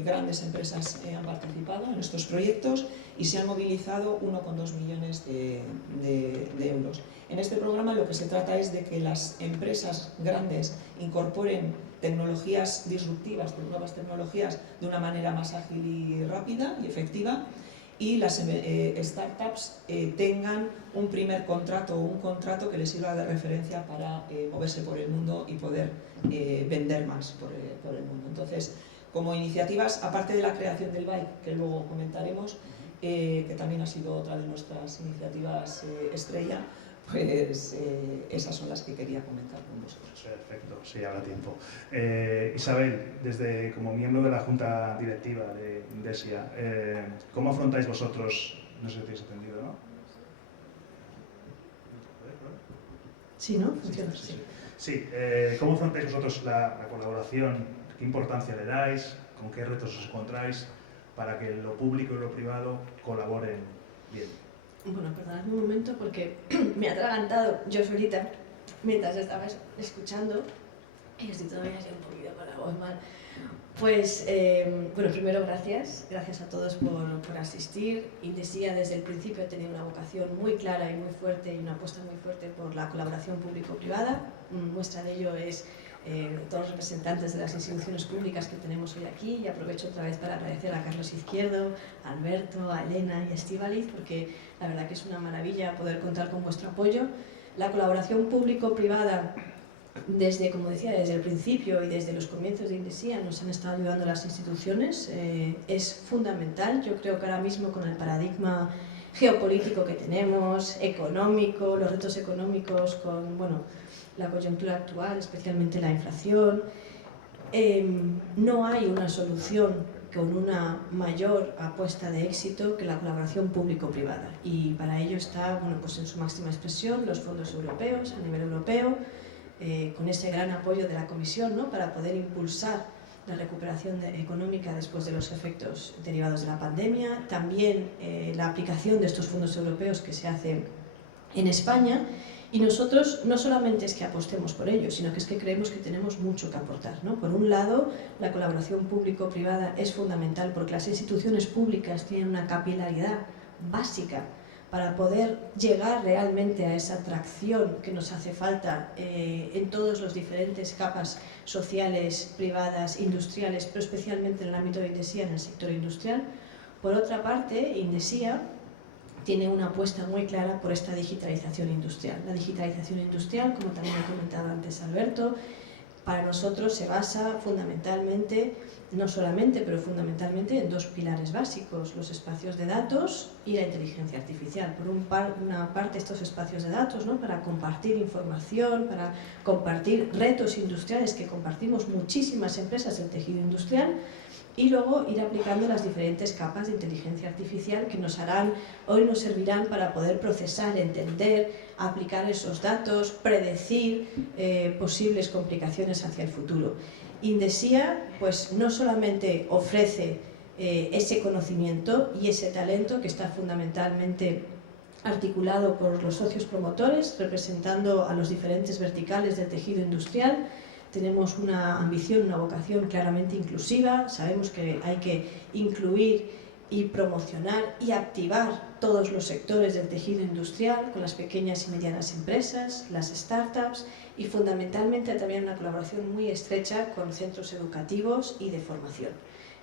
grandes empresas han participado en estos proyectos y se han movilizado 1,2 millones de euros. En este programa lo que se trata es de que las empresas grandes incorporen tecnologías disruptivas, nuevas tecnologías, de una manera más ágil y rápida y efectiva, y las startups tengan un primer contrato o un contrato que les sirva de referencia para moverse por el mundo y poder vender más por el mundo. Entonces, como iniciativas, aparte de la creación del BAIC, que luego comentaremos, que también ha sido otra de nuestras iniciativas estrella, pues esas son las que quería comentar con vosotros. Perfecto, sí, habrá tiempo. Isabel, como miembro de la Junta Directiva de Indesia, ¿cómo afrontáis vosotros, no sé si tenéis entendido, ¿no? Sí, ¿no? Funciona, sí. Sí, ¿cómo afrontáis vosotros la colaboración? ¿Qué importancia le dais? ¿Con qué retos os encontráis para que lo público y lo privado colaboren bien? Bueno, perdonadme un momento porque me he atragantado yo solita mientras estaba escuchando y estoy todavía así un poquito con la voz mal. Pues, bueno, primero gracias a todos por asistir. Indesia desde el principio ha tenido una vocación muy clara y muy fuerte y una apuesta muy fuerte por la colaboración público-privada. Muestra de ello es todos los representantes de las instituciones públicas que tenemos hoy aquí, y aprovecho otra vez para agradecer a Carlos Izquierdo, a Alberto, a Elena y a Estíbaliz, porque la verdad que es una maravilla poder contar con vuestro apoyo. La colaboración público-privada, como decía, desde el principio y desde los comienzos de Indesia nos han estado ayudando las instituciones, es fundamental. Yo creo que ahora mismo con el paradigma geopolítico que tenemos, económico, los retos económicos, con la coyuntura actual, especialmente la inflación, no hay una solución con una mayor apuesta de éxito que la colaboración público-privada, y para ello está pues en su máxima expresión los fondos europeos a nivel europeo, con ese gran apoyo de la Comisión, ¿no?, para poder impulsar la recuperación económica después de los efectos derivados de la pandemia, también la aplicación de estos fondos europeos que se hace en España. Y nosotros no solamente es que apostemos por ello, sino que es que creemos que tenemos mucho que aportar, ¿no? Por un lado, la colaboración público-privada es fundamental porque las instituciones públicas tienen una capilaridad básica para poder llegar realmente a esa atracción que nos hace falta en todas las diferentes capas sociales, privadas, industriales, pero especialmente en el ámbito de Indesia, en el sector industrial. Por otra parte, Indesia tiene una apuesta muy clara por esta digitalización industrial. La digitalización industrial, como también ha comentado antes Alberto, para nosotros se basa fundamentalmente, no solamente, pero fundamentalmente en dos pilares básicos: los espacios de datos y la inteligencia artificial. Por una parte, estos espacios de datos, ¿no?, para compartir información, para compartir retos industriales que compartimos muchísimas empresas del tejido industrial, y luego ir aplicando las diferentes capas de inteligencia artificial que nos servirán para poder procesar, entender, aplicar esos datos, predecir posibles complicaciones hacia el futuro. Indesia pues no solamente ofrece ese conocimiento y ese talento que está fundamentalmente articulado por los socios promotores, representando a los diferentes verticales del tejido industrial. Tenemos una ambición, una vocación claramente inclusiva. Sabemos que hay que incluir y promocionar y activar todos los sectores del tejido industrial, con las pequeñas y medianas empresas, las startups, y fundamentalmente también una colaboración muy estrecha con centros educativos y de formación.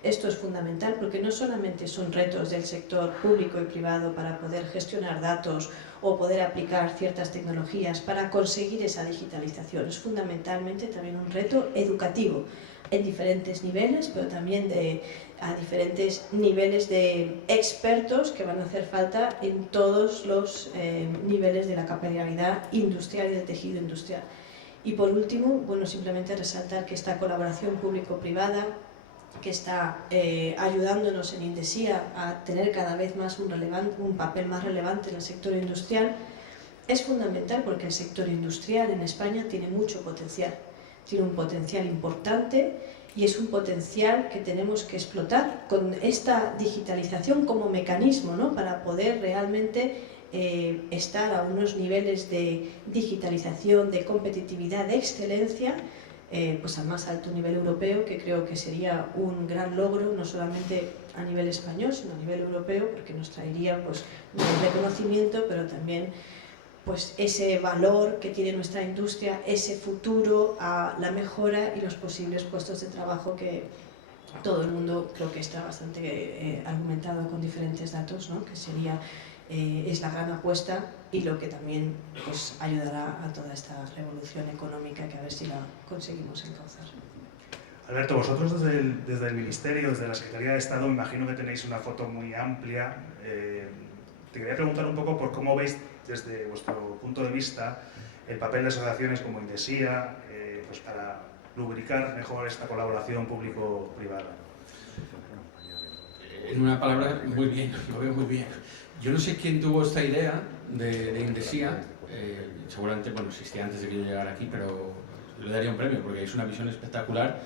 Esto es fundamental porque no solamente son retos del sector público y privado para poder gestionar datos o poder aplicar ciertas tecnologías para conseguir esa digitalización, es fundamentalmente también un reto educativo en diferentes niveles, pero también a diferentes niveles de expertos que van a hacer falta en todos los niveles de la capilaridad industrial y del tejido industrial. Y por último, simplemente resaltar que esta colaboración público-privada, que está ayudándonos en Indesia a tener cada vez más un papel más relevante en el sector industrial, es fundamental porque el sector industrial en España tiene mucho potencial, tiene un potencial importante, y es un potencial que tenemos que explotar con esta digitalización como mecanismo, ¿no?, para poder realmente estar a unos niveles de digitalización, de competitividad, de excelencia, pues al más alto nivel europeo, que creo que sería un gran logro, no solamente a nivel español, sino a nivel europeo, porque nos traería pues, un reconocimiento, pero también pues, ese valor que tiene nuestra industria, ese futuro a la mejora y los posibles puestos de trabajo que todo el mundo creo que está bastante argumentado con diferentes datos, ¿no? Que sería, es la gran apuesta y lo que también pues, ayudará a toda esta revolución económica que a ver si la conseguimos encauzar. Alberto, vosotros desde el Ministerio, desde la Secretaría de Estado, me imagino que tenéis una foto muy amplia. Te quería preguntar un poco por cómo veis desde vuestro punto de vista el papel de asociaciones como Indesía pues para lubricar mejor esta colaboración público-privada. En una palabra, muy bien, lo veo muy bien. Yo no sé quién tuvo esta idea de Indesía, seguramente, bueno, existía antes de que yo llegara aquí, pero le daría un premio porque es una visión espectacular,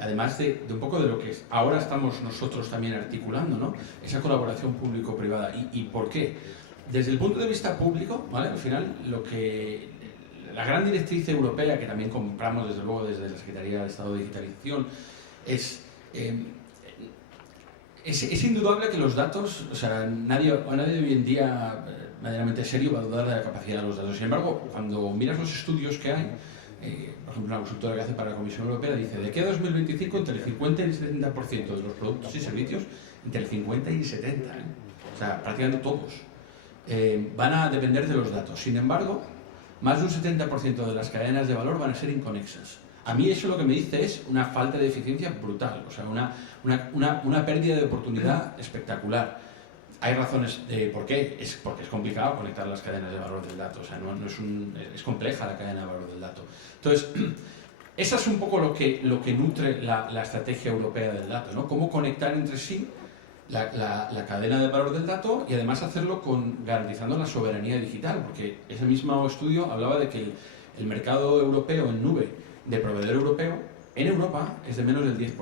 además de un poco de lo que ahora estamos nosotros también articulando, ¿no? Esa colaboración público-privada. ¿Y por qué? Desde el punto de vista público, ¿vale? Al final, la gran directriz europea, que también compramos desde luego desde la Secretaría de Estado de Digitalización, es indudable que los datos, o sea, nadie hoy en día medianamente serio va a dudar de la capacidad de los datos. Sin embargo, cuando miras los estudios que hay, por ejemplo, una consultora que hace para la Comisión Europea dice de que a 2025 entre el 50 y el 70% de los productos y servicios, entre el 50 y el 70%, o sea, prácticamente todos, van a depender de los datos. Sin embargo, más de un 70% de las cadenas de valor van a ser inconexas. A mí eso lo que me dice es una falta de eficiencia brutal, o sea, una pérdida de oportunidad espectacular. Hay razones de por qué, porque es complicado conectar las cadenas de valor del dato, o sea, es compleja la cadena de valor del dato. Entonces, eso es un poco lo que nutre la estrategia europea del dato, ¿no? Cómo conectar entre sí la cadena de valor del dato y además hacerlo garantizando la soberanía digital, porque ese mismo estudio hablaba de que el mercado europeo en nube de proveedor europeo en Europa es de menos del 10%.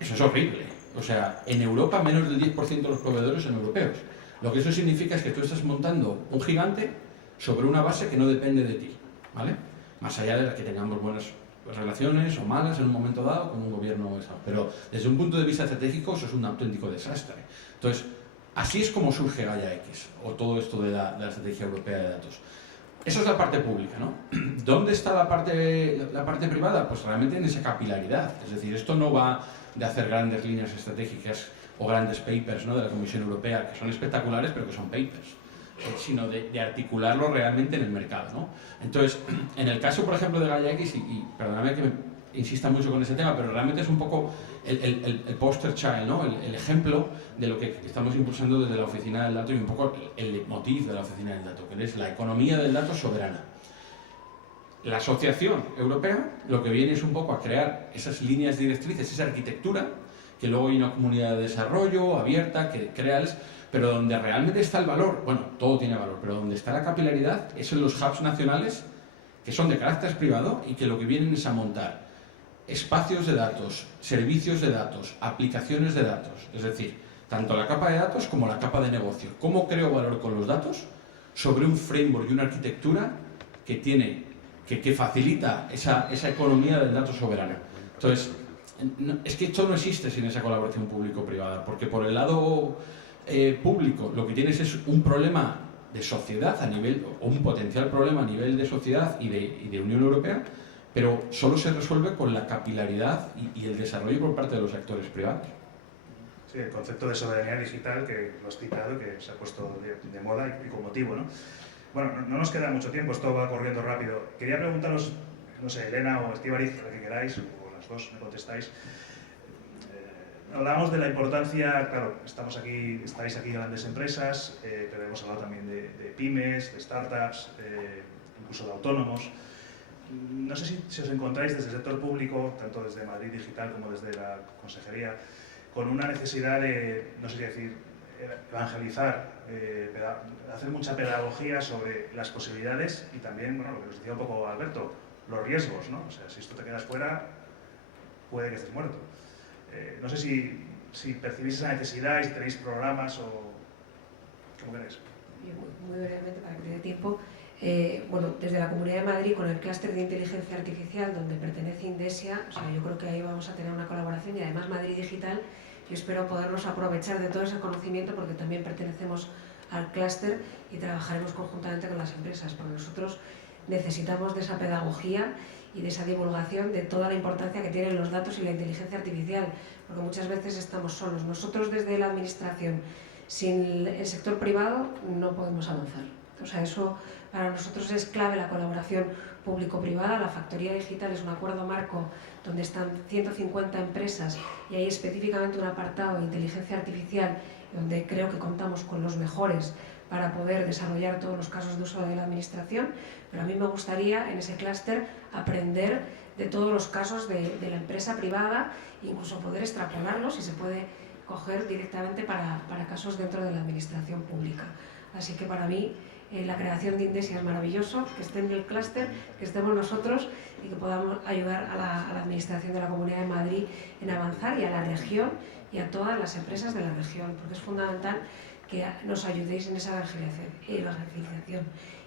Eso es horrible. O sea, en Europa menos del 10% de los proveedores son europeos. Lo que eso significa es que tú estás montando un gigante sobre una base que no depende de ti, ¿vale? Más allá de que tengamos buenas relaciones o malas en un momento dado con un gobierno o eso. Pero desde un punto de vista estratégico eso es un auténtico desastre. Entonces, así es como surge Gaia X, o todo esto de la estrategia europea de datos. Eso es la parte pública, ¿no? ¿Dónde está la parte privada? Pues realmente en esa capilaridad. Es decir, esto no va de hacer grandes líneas estratégicas o grandes papers, ¿no?, de la Comisión Europea, que son espectaculares, pero que son papers, sino de articularlo realmente en el mercado, ¿no? Entonces, en el caso, por ejemplo, de Gaia X, y perdóname que me insista mucho con ese tema, pero realmente es un poco el poster child, ¿no?, el ejemplo de lo que estamos impulsando desde la Oficina del Dato y un poco el leitmotiv de la Oficina del Dato, que es la economía del dato soberana. La Asociación Europea lo que viene es un poco a crear esas líneas directrices, esa arquitectura, que luego hay una comunidad de desarrollo abierta que crea, pero donde realmente está el valor, bueno, todo tiene valor, pero donde está la capilaridad es en los hubs nacionales que son de carácter privado y que lo que vienen es a montar espacios de datos, servicios de datos, aplicaciones de datos, es decir, tanto la capa de datos como la capa de negocio. ¿Cómo creo valor con los datos? Sobre un framework y una arquitectura que facilita esa economía del dato soberano. Entonces, es que esto no existe sin esa colaboración público-privada, porque por el lado público lo que tienes es un problema de sociedad o un potencial problema a nivel de sociedad y de Unión Europea, pero solo se resuelve con la capilaridad y el desarrollo por parte de los actores privados. Sí, el concepto de soberanía digital que lo has citado, que se ha puesto de moda y con motivo, ¿no? Bueno, no nos queda mucho tiempo, esto va corriendo rápido. Quería preguntaros, no sé, Elena o Estíbaliz, lo que queráis, o las dos me contestáis. Hablábamos de la importancia, claro, estáis aquí grandes empresas, pero hemos hablado también de pymes, de startups, incluso de autónomos. No sé si os encontráis desde el sector público, tanto desde Madrid Digital como desde la Consejería, con una necesidad de, no sé si decir, evangelizar, hacer mucha pedagogía sobre las posibilidades y también, bueno, lo que nos decía un poco Alberto, los riesgos, ¿no? O sea, si esto te quedas fuera, puede que estés muerto. No sé si percibís esa necesidad y si tenéis programas o... ¿Cómo queréis? Muy brevemente, para que me dé tiempo. bueno, desde la Comunidad de Madrid con el clúster de inteligencia artificial donde pertenece Indesia, o sea, yo creo que ahí vamos a tener una colaboración y además Madrid Digital, yo espero podernos aprovechar de todo ese conocimiento porque también pertenecemos al clúster y trabajaremos conjuntamente con las empresas, porque nosotros necesitamos de esa pedagogía y de esa divulgación de toda la importancia que tienen los datos y la inteligencia artificial, porque muchas veces estamos solos. Nosotros desde la administración, sin el sector privado, no podemos avanzar. O sea, eso para nosotros es clave, la colaboración público-privada. La Factoría Digital es un acuerdo marco donde están 150 empresas y hay específicamente un apartado de inteligencia artificial donde creo que contamos con los mejores para poder desarrollar todos los casos de uso de la administración, pero a mí me gustaría en ese clúster aprender de todos los casos de la empresa privada, incluso poder extrapolarlos si se puede coger directamente para casos dentro de la administración pública. Así que para mí la creación de Indesia es maravilloso, que esté en el clúster, que estemos nosotros y que podamos ayudar a la administración de la Comunidad de Madrid en avanzar y a la región y a todas las empresas de la región, porque es fundamental que nos ayudéis en esa evangelización.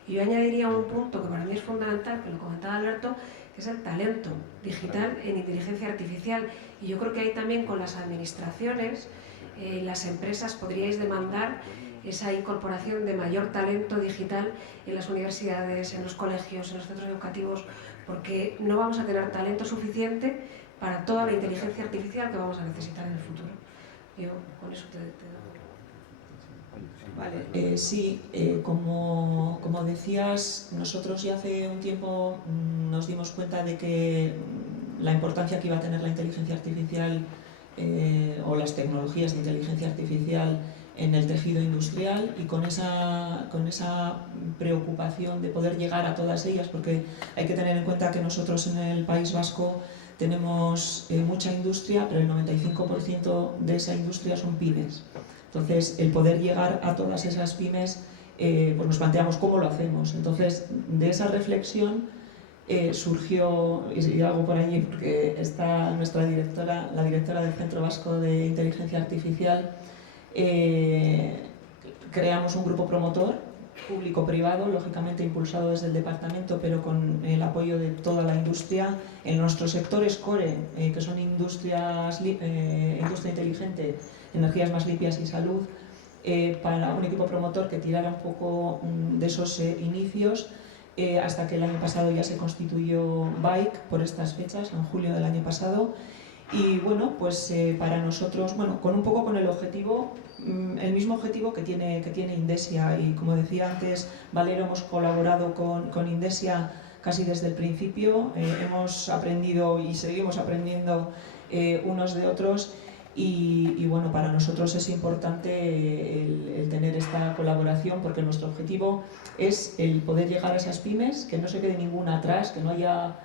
Y yo añadiría un punto que para mí es fundamental, que lo comentaba Alberto, que es el talento digital en inteligencia artificial. Y yo creo que ahí también con las administraciones, las empresas podríais demandar esa incorporación de mayor talento digital en las universidades, en los colegios, en los centros educativos, porque no vamos a tener talento suficiente para toda la inteligencia artificial que vamos a necesitar en el futuro. Yo con eso te doy. Vale, sí, como decías, nosotros ya hace un tiempo nos dimos cuenta de que la importancia que iba a tener la inteligencia artificial o las tecnologías de inteligencia artificial en el tejido industrial, y con esa preocupación de poder llegar a todas ellas, porque hay que tener en cuenta que nosotros en el País Vasco tenemos mucha industria, pero el 95% de esa industria son pymes. Entonces, el poder llegar a todas esas pymes, pues nos planteamos cómo lo hacemos. Entonces, de esa reflexión surgió, y algo por allí, porque está nuestra directora, la directora del Centro Vasco de Inteligencia Artificial, creamos un grupo promotor, público-privado, lógicamente impulsado desde el departamento, pero con el apoyo de toda la industria, en nuestros sectores core, que son industria inteligente, energías más limpias y salud, para un equipo promotor que tirara un poco de esos inicios, hasta que el año pasado ya se constituyó BAIC por estas fechas, en julio del año pasado. Y bueno, pues para nosotros, bueno, con el objetivo, el mismo objetivo que tiene Indesia, y como decía antes Valero, hemos colaborado con Indesia casi desde el principio, hemos aprendido y seguimos aprendiendo unos de otros, y bueno, para nosotros es importante el tener esta colaboración, porque nuestro objetivo es el poder llegar a esas pymes, que no se quede ninguna atrás, que no haya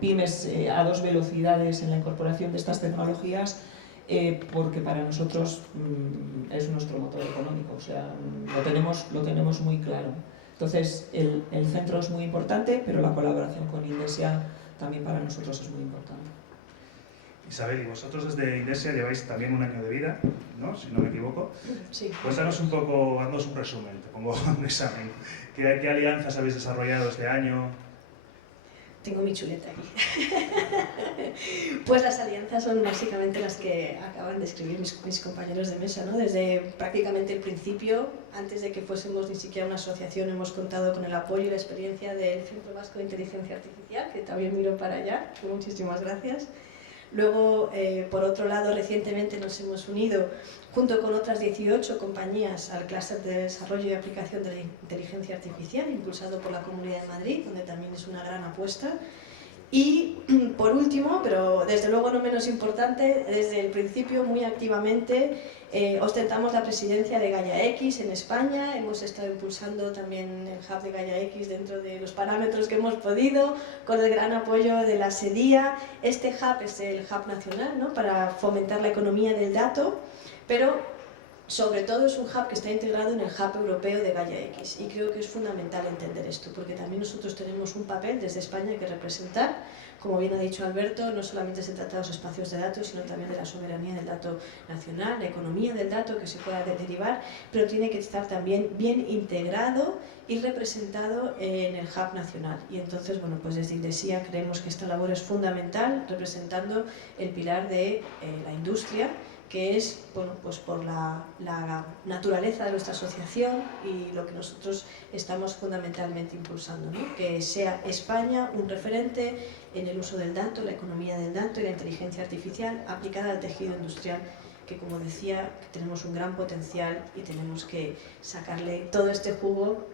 pymes a dos velocidades en la incorporación de estas tecnologías, porque para nosotros es nuestro motor económico, o sea, lo tenemos muy claro. Entonces, el centro es muy importante, pero la colaboración con Indesia también para nosotros es muy importante. Isabel, y vosotros desde Indesia lleváis también un año de vida, ¿no? Si no me equivoco. Sí. Cuéntanos un poco, haznos un resumen, te pongo un examen. ¿Qué alianzas habéis desarrollado este año? Tengo mi chuleta aquí. Pues las alianzas son básicamente las que acaban de escribir mis compañeros de mesa, ¿no? Desde prácticamente el principio, antes de que fuésemos ni siquiera una asociación, hemos contado con el apoyo y la experiencia del Centro Vasco de Inteligencia Artificial, que también miro para allá, muchísimas gracias. Luego, por otro lado, recientemente nos hemos unido junto con otras 18 compañías al clúster de desarrollo y aplicación de la inteligencia artificial, impulsado por la Comunidad de Madrid, donde también es una gran apuesta. Y, por último, pero desde luego no menos importante, desde el principio muy activamente ostentamos la presidencia de Gaia X en España. Hemos estado impulsando también el hub de Gaia X dentro de los parámetros que hemos podido, con el gran apoyo de la SEDIA. Este hub es el hub nacional, ¿no?, para fomentar la economía del dato, pero sobre todo es un hub que está integrado en el hub europeo de Gaia X, y creo que es fundamental entender esto, porque también nosotros tenemos un papel desde España que representar. Como bien ha dicho Alberto, no solamente se trata de los espacios de datos, sino también de la soberanía del dato nacional, la economía del dato que se pueda derivar, pero tiene que estar también bien integrado y representado en el hub nacional. Y entonces, bueno, pues desde Indesia creemos que esta labor es fundamental, representando el pilar de la industria, que es, bueno, pues por la naturaleza de nuestra asociación y lo que nosotros estamos fundamentalmente impulsando, ¿no? Que sea España un referente en el uso del dato, la economía del dato y la inteligencia artificial aplicada al tejido industrial, que, como decía, tenemos un gran potencial y tenemos que sacarle todo este jugo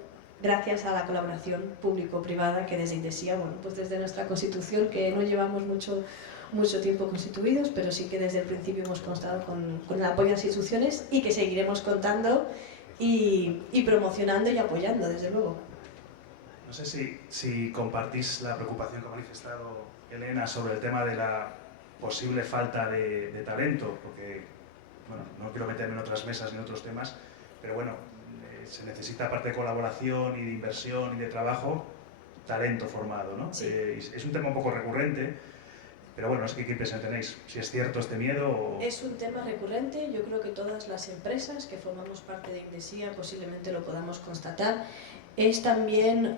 gracias a la colaboración público-privada que desde Indesia, bueno, pues desde nuestra Constitución, que no llevamos mucho tiempo constituidos, pero sí que desde el principio hemos contado con el apoyo de las instituciones y que seguiremos contando y promocionando y apoyando, desde luego. No sé si compartís la preocupación que ha manifestado Elena sobre el tema de la posible falta de talento, porque, bueno, no quiero meterme en otras mesas ni en otros temas, pero bueno, se necesita, aparte de colaboración y de inversión y de trabajo, talento formado, ¿no? Sí. Es un tema un poco recurrente, pero bueno, no sé qué impresión tenéis, si es cierto este miedo o... Es un tema recurrente, yo creo que todas las empresas que formamos parte de Indesia posiblemente lo podamos constatar. Es también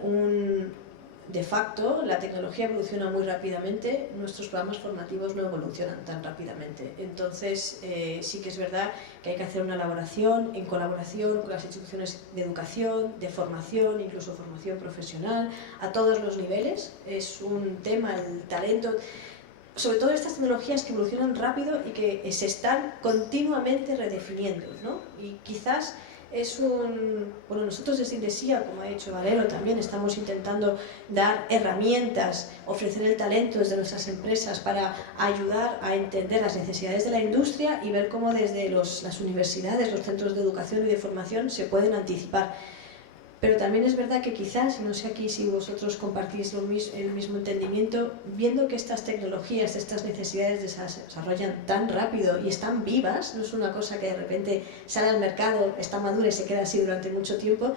de facto, la tecnología evoluciona muy rápidamente, nuestros programas formativos no evolucionan tan rápidamente. Entonces, sí que es verdad que hay que hacer una elaboración en colaboración con las instituciones de educación, de formación, incluso formación profesional, a todos los niveles. Es un tema, el talento, sobre todo estas tecnologías que evolucionan rápido y que se están continuamente redefiniendo, ¿no? Y quizás bueno, nosotros desde Indesia, como ha dicho Valero, también estamos intentando dar herramientas, ofrecer el talento desde nuestras empresas para ayudar a entender las necesidades de la industria y ver cómo desde las universidades, los centros de educación y de formación se pueden anticipar. Pero también es verdad que quizás, no sé aquí si vosotros compartís el mismo entendimiento, viendo que estas tecnologías, estas necesidades se desarrollan tan rápido y están vivas, no es una cosa que de repente sale al mercado, está madura y se queda así durante mucho tiempo,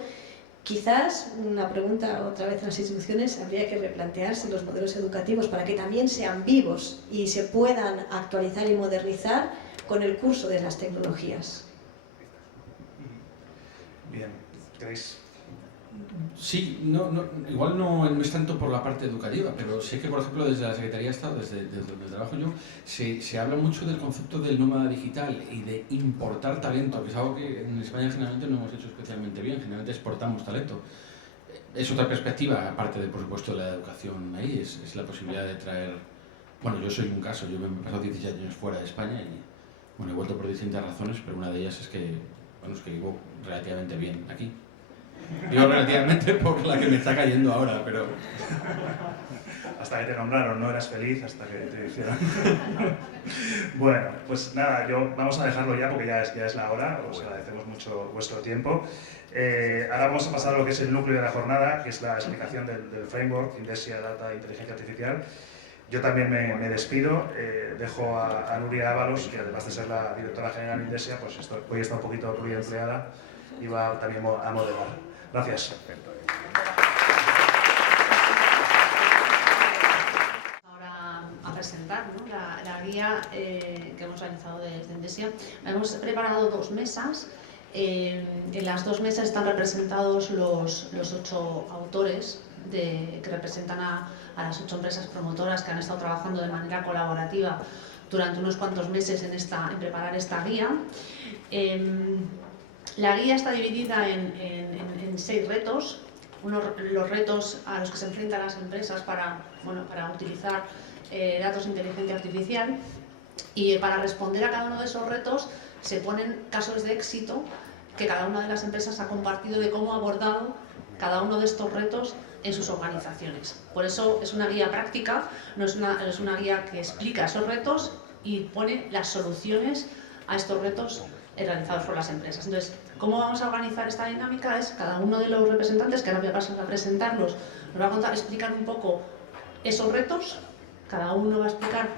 quizás, una pregunta otra vez a las instituciones, habría que replantearse los modelos educativos para que también sean vivos y se puedan actualizar y modernizar con el curso de las tecnologías. Bien, ¿queréis...? Sí, igual no es tanto por la parte educativa, pero sé que, por ejemplo, desde la Secretaría de Estado, desde donde trabajo yo, se habla mucho del concepto del nómada digital y de importar talento, que es algo que en España generalmente no hemos hecho especialmente bien, generalmente exportamos talento. Es otra perspectiva, aparte de, por supuesto, la educación ahí, es la posibilidad de traer... Bueno, yo soy un caso, yo me he pasado 17 años fuera de España y, bueno, he vuelto por distintas razones, pero una de ellas es que, bueno, es que vivo relativamente bien aquí. Digo relativamente por la que me está cayendo ahora, pero... Hasta que te nombraron, no eras feliz hasta que te hicieron. Bueno, pues nada, vamos a dejarlo ya porque ya es la hora, os agradecemos mucho vuestro tiempo. Ahora vamos a pasar a lo que es el núcleo de la jornada, que es la explicación del framework Indesia Data e Inteligencia Artificial. Yo también me despido, dejo a Nuria Ábalos, que además de ser la directora general de Indesia, pues hoy está un poquito pluriempleada y va también a moderar. Gracias. Ahora a presentar, ¿no?, la guía que hemos realizado desde Indesia. Hemos preparado 2 mesas. En las 2 mesas están representados los 8 autores que representan a las 8 empresas promotoras que han estado trabajando de manera colaborativa durante unos cuantos meses en preparar esta guía. La guía está dividida en 6 retos. Los retos a los que se enfrentan las empresas para utilizar datos de inteligencia artificial, y para responder a cada uno de esos retos se ponen casos de éxito que cada una de las empresas ha compartido de cómo ha abordado cada uno de estos retos en sus organizaciones. Por eso es una guía práctica, no es una guía que explica esos retos y pone las soluciones a estos retos realizados por las empresas. Entonces, ¿cómo vamos a organizar esta dinámica? Es cada uno de los representantes, que ahora voy a pasar a presentarlos, nos va a explicar un poco esos retos, cada uno va a explicar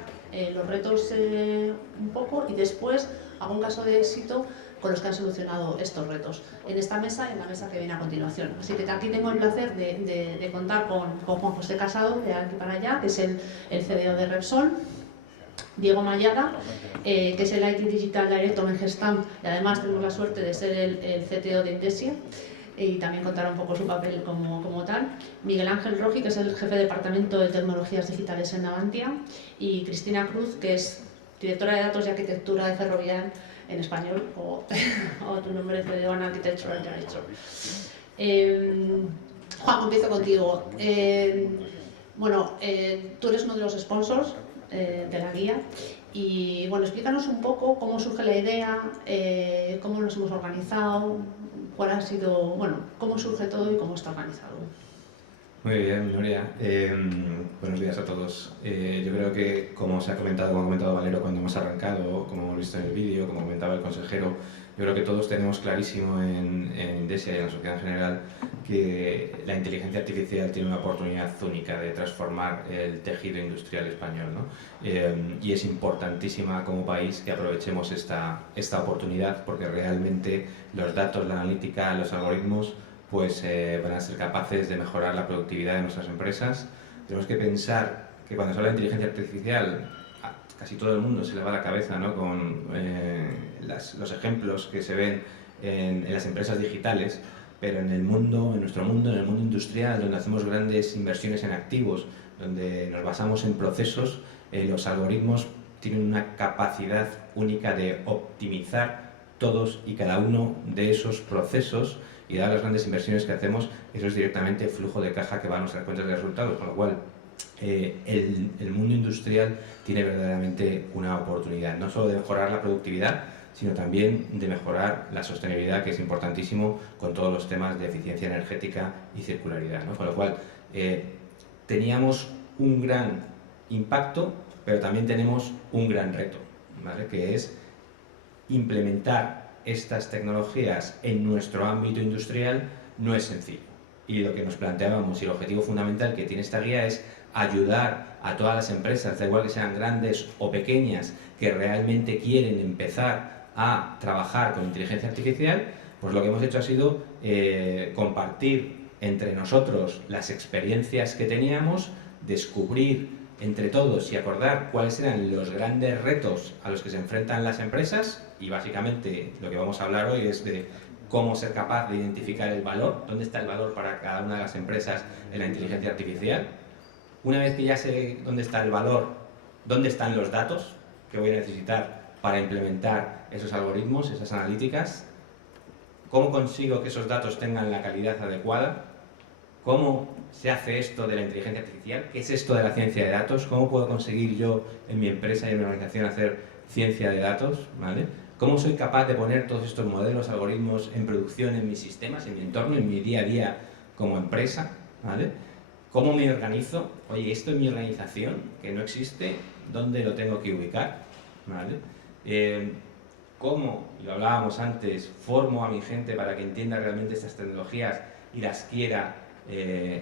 los retos un poco, y después, algún caso de éxito con los que han solucionado estos retos, en esta mesa y en la mesa que viene a continuación. Así que aquí tengo el placer de contar con Juan José Casado, de aquí para allá, que es el CDO de Repsol, Diego Mayada, que es el IT Digital Director en Gestamp, y además tenemos la suerte de ser el CTO de Indesia, y también contará un poco su papel como tal. Miguel Ángel Roji, que es el jefe de departamento de tecnologías digitales en Navantia, y Cristina Cruz, que es directora de datos y arquitectura de Ferrovial en español, o tu nombre de CDO en Architecture Director. Juan, empiezo contigo. Tú eres uno de los sponsors de la guía y bueno, explícanos un poco cómo surge la idea, cómo nos hemos organizado, cuál ha sido, cómo surge todo y cómo está organizado. Muy bien, Nuria. Buenos días a todos. Yo creo que, como ha comentado Valero cuando hemos arrancado, como hemos visto en el vídeo, como comentaba el consejero, yo creo que todos tenemos clarísimo en Indesia y en la sociedad en general que la inteligencia artificial tiene una oportunidad única de transformar el tejido industrial español, ¿no? Y es importantísima como país que aprovechemos esta oportunidad, porque realmente los datos, la analítica, los algoritmos pues van a ser capaces de mejorar la productividad de nuestras empresas. Tenemos que pensar que cuando se habla de inteligencia artificial, a casi todo el mundo se le va la cabeza, ¿no? Con los ejemplos que se ven en las empresas digitales, pero en nuestro mundo, en el mundo industrial, donde hacemos grandes inversiones en activos, donde nos basamos en procesos, los algoritmos tienen una capacidad única de optimizar todos y cada uno de esos procesos. Y dadas las grandes inversiones que hacemos, eso es directamente flujo de caja que va a nuestras cuentas de resultados, con lo cual el mundo industrial tiene verdaderamente una oportunidad, no solo de mejorar la productividad, sino también de mejorar la sostenibilidad, que es importantísimo con todos los temas de eficiencia energética y circularidad, ¿no? Con lo cual teníamos un gran impacto, pero también tenemos un gran reto, ¿vale? Que es implementar estas tecnologías en nuestro ámbito industrial. No es sencillo. Y lo que nos planteábamos y el objetivo fundamental que tiene esta guía es ayudar a todas las empresas, da igual que sean grandes o pequeñas, que realmente quieren empezar a trabajar con inteligencia artificial. Pues lo que hemos hecho ha sido compartir entre nosotros las experiencias que teníamos, descubrir entre todos y acordar cuáles eran los grandes retos a los que se enfrentan las empresas, y básicamente lo que vamos a hablar hoy es de cómo ser capaz de identificar el valor, dónde está el valor para cada una de las empresas en la inteligencia artificial. Una vez que ya sé dónde está el valor, dónde están los datos que voy a necesitar para implementar esos algoritmos, esas analíticas, cómo consigo que esos datos tengan la calidad adecuada, cómo se hace esto de la inteligencia artificial, qué es esto de la ciencia de datos, cómo puedo conseguir yo en mi empresa y en mi organización hacer ciencia de datos, ¿vale? Cómo soy capaz de poner todos estos modelos, algoritmos en producción en mis sistemas, en mi entorno, en mi día a día como empresa, ¿vale? Cómo me organizo, oye, esto en mi organización, que no existe, ¿dónde lo tengo que ubicar? ¿Vale? Cómo, y lo hablábamos antes, formo a mi gente para que entienda realmente estas tecnologías y las quiera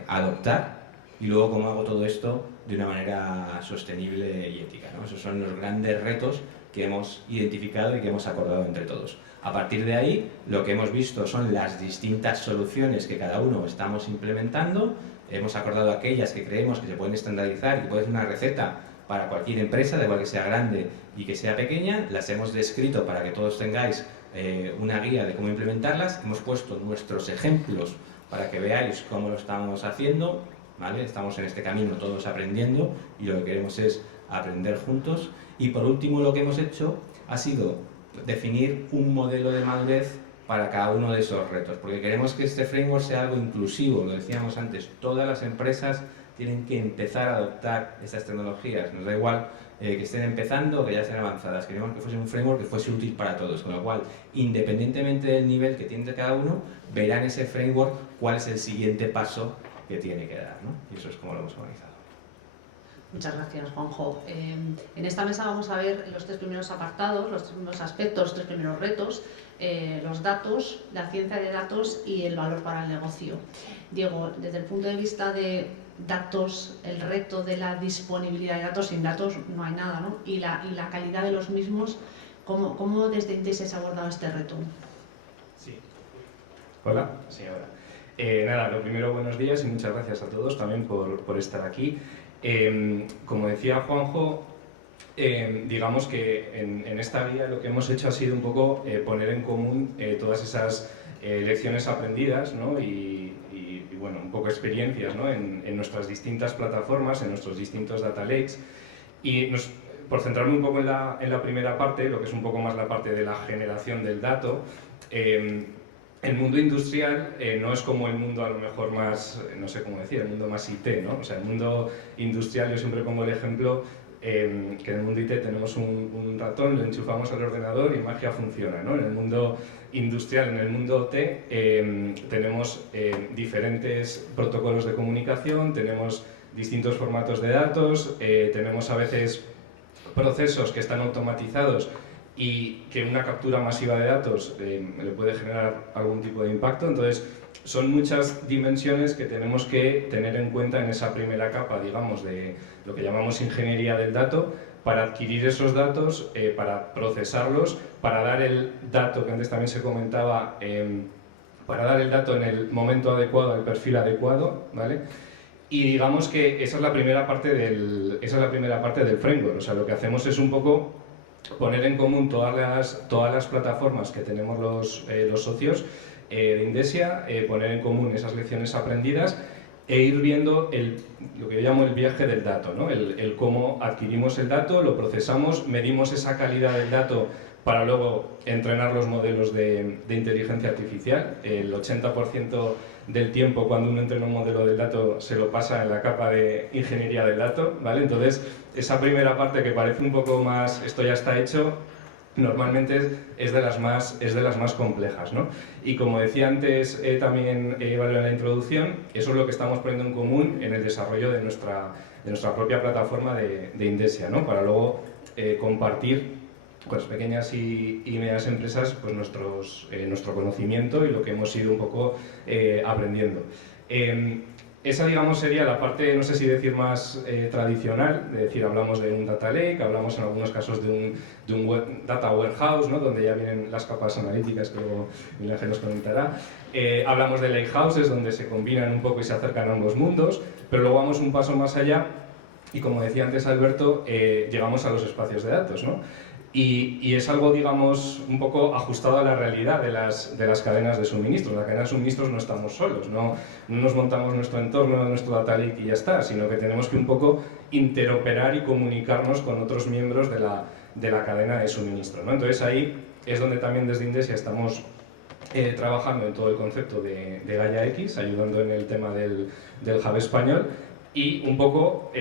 adoptar, y luego cómo hago todo esto de una manera sostenible y ética, ¿no? Esos son los grandes retos que hemos identificado y que hemos acordado entre todos. A partir de ahí, lo que hemos visto son las distintas soluciones que cada uno estamos implementando. Hemos acordado aquellas que creemos que se pueden estandarizar y que puede ser una receta para cualquier empresa, de igual que sea grande y que sea pequeña. Las hemos descrito para que todos tengáis una guía de cómo implementarlas. Hemos puesto nuestros ejemplos para que veáis cómo lo estamos haciendo, ¿vale? Estamos en este camino todos aprendiendo y lo que queremos es aprender juntos. Y por último, lo que hemos hecho ha sido definir un modelo de madurez para cada uno de esos retos, porque queremos que este framework sea algo inclusivo, lo decíamos antes, todas las empresas tienen que empezar a adoptar estas tecnologías, nos da igual que estén empezando o que ya estén avanzadas, queremos que fuese un framework que fuese útil para todos, con lo cual, independientemente del nivel que tiene cada uno, verán ese framework cuál es el siguiente paso que tiene que dar, ¿no? Y eso es como lo hemos organizado. Muchas gracias, Juanjo. En esta mesa vamos a ver los tres primeros apartados, los tres primeros aspectos, los tres primeros retos, los datos, la ciencia de datos y el valor para el negocio. Diego, desde el punto de vista de datos, el reto de la disponibilidad de datos, sin datos no hay nada, ¿no? Y la calidad de los mismos, ¿Cómo desde Indesia se ha abordado este reto? Sí. Hola, sí, ahora. Nada, lo primero, buenos días y muchas gracias a todos también por estar aquí. Como decía Juanjo, digamos que en esta guía lo que hemos hecho ha sido un poco poner en común todas esas lecciones aprendidas, ¿no? y bueno, un poco experiencias, ¿no? en nuestras distintas plataformas, en nuestros distintos data lakes. Y por centrarme un poco en la primera parte, lo que es un poco más la parte de la generación del dato, el mundo industrial no es como el mundo a lo mejor más, no sé cómo decir, el mundo más IT, ¿no? O sea, el mundo industrial, yo siempre pongo el ejemplo que en el mundo IT tenemos un ratón, lo enchufamos al ordenador y magia funciona, ¿no? En el mundo industrial, en el mundo OT, tenemos diferentes protocolos de comunicación, tenemos distintos formatos de datos, tenemos a veces procesos que están automatizados y que una captura masiva de datos le puede generar algún tipo de impacto. Entonces, son muchas dimensiones que tenemos que tener en cuenta en esa primera capa, digamos, de lo que llamamos ingeniería del dato, para adquirir esos datos, para procesarlos, para dar el dato, que antes también se comentaba, para dar el dato en el momento adecuado, al perfil adecuado, ¿vale? Y digamos que esa es la primera parte del framework. O sea, lo que hacemos es un poco poner en común todas las plataformas que tenemos los socios de Indesia, poner en común esas lecciones aprendidas e ir viendo lo que yo llamo el viaje del dato, ¿no? El cómo adquirimos el dato, lo procesamos, medimos esa calidad del dato para luego entrenar los modelos de inteligencia artificial. El 80% del tiempo cuando uno entrena un modelo del dato se lo pasa en la capa de ingeniería del dato, ¿vale? Entonces, esa primera parte que parece un poco más, esto ya está hecho, normalmente es de las más complejas, ¿no? Y como decía antes también Valerio en la introducción, eso es lo que estamos poniendo en común en el desarrollo de nuestra propia plataforma de Indesia, ¿no? Para luego compartir con las pequeñas y medianas empresas pues nuestro conocimiento y lo que hemos ido un poco aprendiendo. Esa, digamos, sería la parte, no sé si decir más tradicional, de decir, hablamos de un data lake, hablamos en algunos casos de un data warehouse, ¿no? Donde ya vienen las capas analíticas que luego Miguel Ángel nos comentará. Hablamos de lakehouses, donde se combinan un poco y se acercan ambos mundos, pero luego vamos un paso más allá y, como decía antes Alberto, llegamos a los espacios de datos, ¿no? Y es algo, digamos, un poco ajustado a la realidad de las cadenas de suministro. En la cadena de suministros no estamos solos, no nos montamos nuestro entorno, nuestro data lake y ya está, sino que tenemos que un poco interoperar y comunicarnos con otros miembros de la cadena de suministro, ¿no? Entonces ahí es donde también desde Indesia estamos trabajando en todo el concepto de Gaia X, ayudando en el tema del hub español, y un poco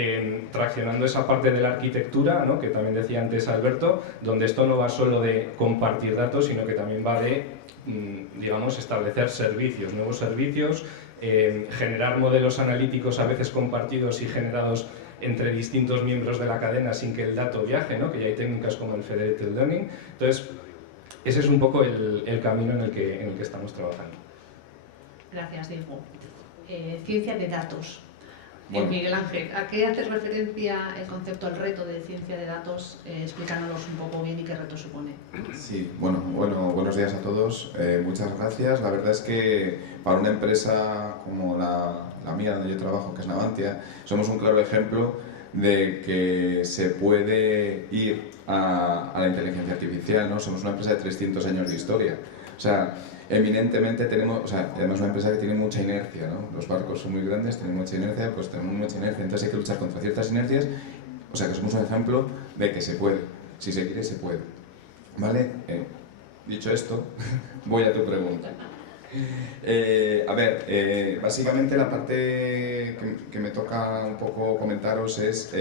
traccionando esa parte de la arquitectura, ¿no? Que también decía antes Alberto, donde esto no va solo de compartir datos, sino que también va de, digamos, establecer servicios, nuevos servicios, generar modelos analíticos a veces compartidos y generados entre distintos miembros de la cadena sin que el dato viaje, ¿no? Que ya hay técnicas como el Federated Learning. Entonces, ese es un poco el camino en el que estamos trabajando. Gracias, Diego. Ciencia de datos. Bueno. Miguel Ángel, ¿a qué hace referencia el concepto, el reto de ciencia de datos? Explicándonos un poco bien y qué reto supone. Sí, bueno, buenos días a todos. Muchas gracias. La verdad es que para una empresa como la mía, donde yo trabajo, que es Navantia, somos un claro ejemplo de que se puede ir a la inteligencia artificial, ¿no? Somos una empresa de 300 años de historia. O sea, eminentemente tenemos, o sea, además una empresa que tiene mucha inercia, ¿no? Los barcos son muy grandes, tienen mucha inercia, pues tenemos mucha inercia, entonces hay que luchar contra ciertas inercias, o sea que somos un ejemplo de que se puede, si se quiere se puede. ¿Vale? Dicho esto, voy a tu pregunta. Básicamente la parte que me toca un poco comentaros es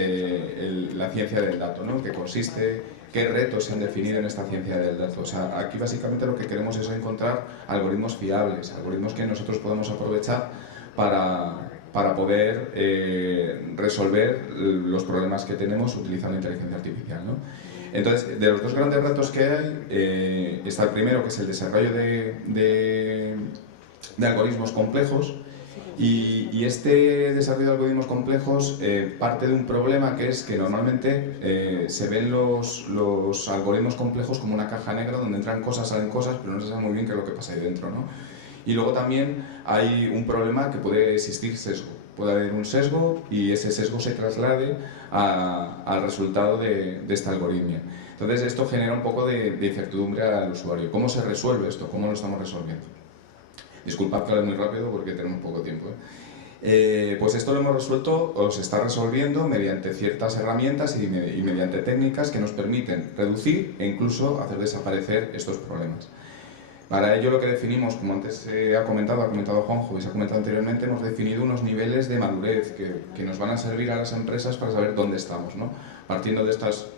la ciencia del dato, ¿no? Que consiste, qué retos se han definido en esta ciencia del dato. O sea, aquí básicamente lo que queremos es encontrar algoritmos fiables, algoritmos que nosotros podemos aprovechar para poder resolver los problemas que tenemos utilizando inteligencia artificial, ¿no? Entonces, de los dos grandes retos que hay, está el primero, que es el desarrollo de algoritmos complejos, Y este desarrollo de algoritmos complejos parte de un problema que es que normalmente se ven los algoritmos complejos como una caja negra donde entran cosas, salen cosas, pero no se sabe muy bien qué es lo que pasa ahí dentro, ¿no? Y luego también hay un problema que puede existir sesgo. Puede haber un sesgo y ese sesgo se traslade al resultado de esta algoritmia. Entonces esto genera un poco de incertidumbre al usuario. ¿Cómo se resuelve esto? ¿Cómo lo estamos resolviendo? Disculpad que hable muy rápido porque tenemos poco tiempo. Pues esto lo hemos resuelto o se está resolviendo mediante ciertas herramientas y mediante técnicas que nos permiten reducir e incluso hacer desaparecer estos problemas. Para ello lo que definimos, como antes ha comentado Juanjo y se ha comentado anteriormente, hemos definido unos niveles de madurez que nos van a servir a las empresas para saber dónde estamos, ¿no? Partiendo de estos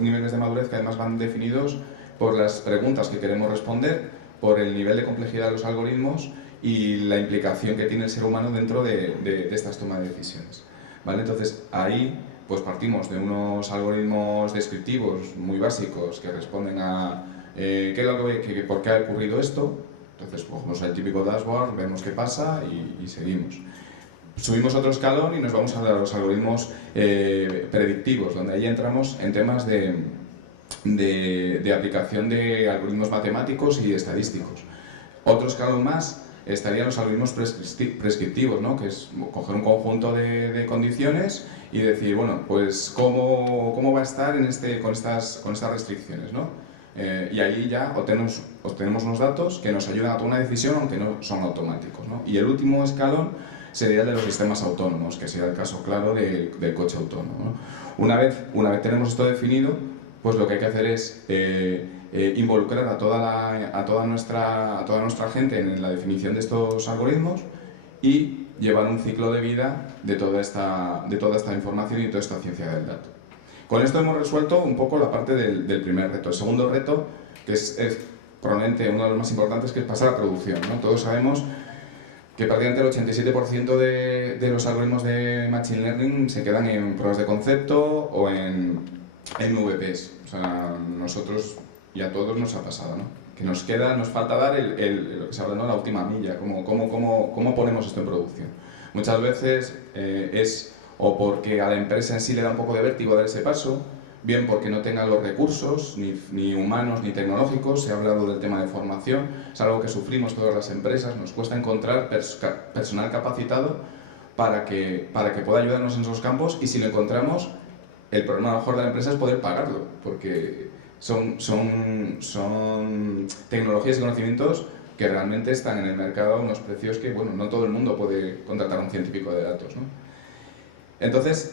niveles de madurez que además van definidos por las preguntas que queremos responder, por el nivel de complejidad de los algoritmos y la implicación que tiene el ser humano dentro de estas tomas de decisiones, ¿vale? Entonces ahí pues partimos de unos algoritmos descriptivos muy básicos que responden a por qué ha ocurrido esto. Entonces cogemos el típico dashboard, vemos qué pasa y seguimos. Subimos otro escalón y nos vamos a los algoritmos predictivos, donde ahí entramos en temas de aplicación de algoritmos matemáticos y estadísticos. Otro escalón más estarían los algoritmos prescriptivos, ¿no? Que es coger un conjunto de condiciones y decir, bueno, pues cómo va a estar con estas restricciones, ¿no? Y ahí ya obtenemos unos datos que nos ayudan a tomar una decisión, aunque no son automáticos, ¿no? Y el último escalón sería el de los sistemas autónomos, que sería el caso claro del coche autónomo, ¿no? Una vez tenemos esto definido, pues lo que hay que hacer es involucrar a toda nuestra gente en la definición de estos algoritmos y llevar un ciclo de vida de toda esta información y toda esta ciencia del dato. Con esto hemos resuelto un poco la parte del primer reto. El segundo reto, que es probablemente uno de los más importantes, que es pasar a producción, ¿no? Todos sabemos que prácticamente el 87% de los algoritmos de Machine Learning se quedan en pruebas de concepto o en MVPs. O sea, nosotros y a todos nos ha pasado, ¿no? Que nos falta dar lo que se habla, ¿no? La última milla, cómo ponemos esto en producción. Muchas veces es o porque a la empresa en sí le da un poco de vértigo dar ese paso, bien porque no tenga los recursos, ni humanos ni tecnológicos. Se ha hablado del tema de formación, es algo que sufrimos todas las empresas, nos cuesta encontrar personal capacitado para que pueda ayudarnos en esos campos, y si lo encontramos, el problema a lo mejor de la empresa es poder pagarlo, porque son tecnologías y conocimientos que realmente están en el mercado a unos precios que, bueno, no todo el mundo puede contratar a un científico de datos, ¿no? Entonces,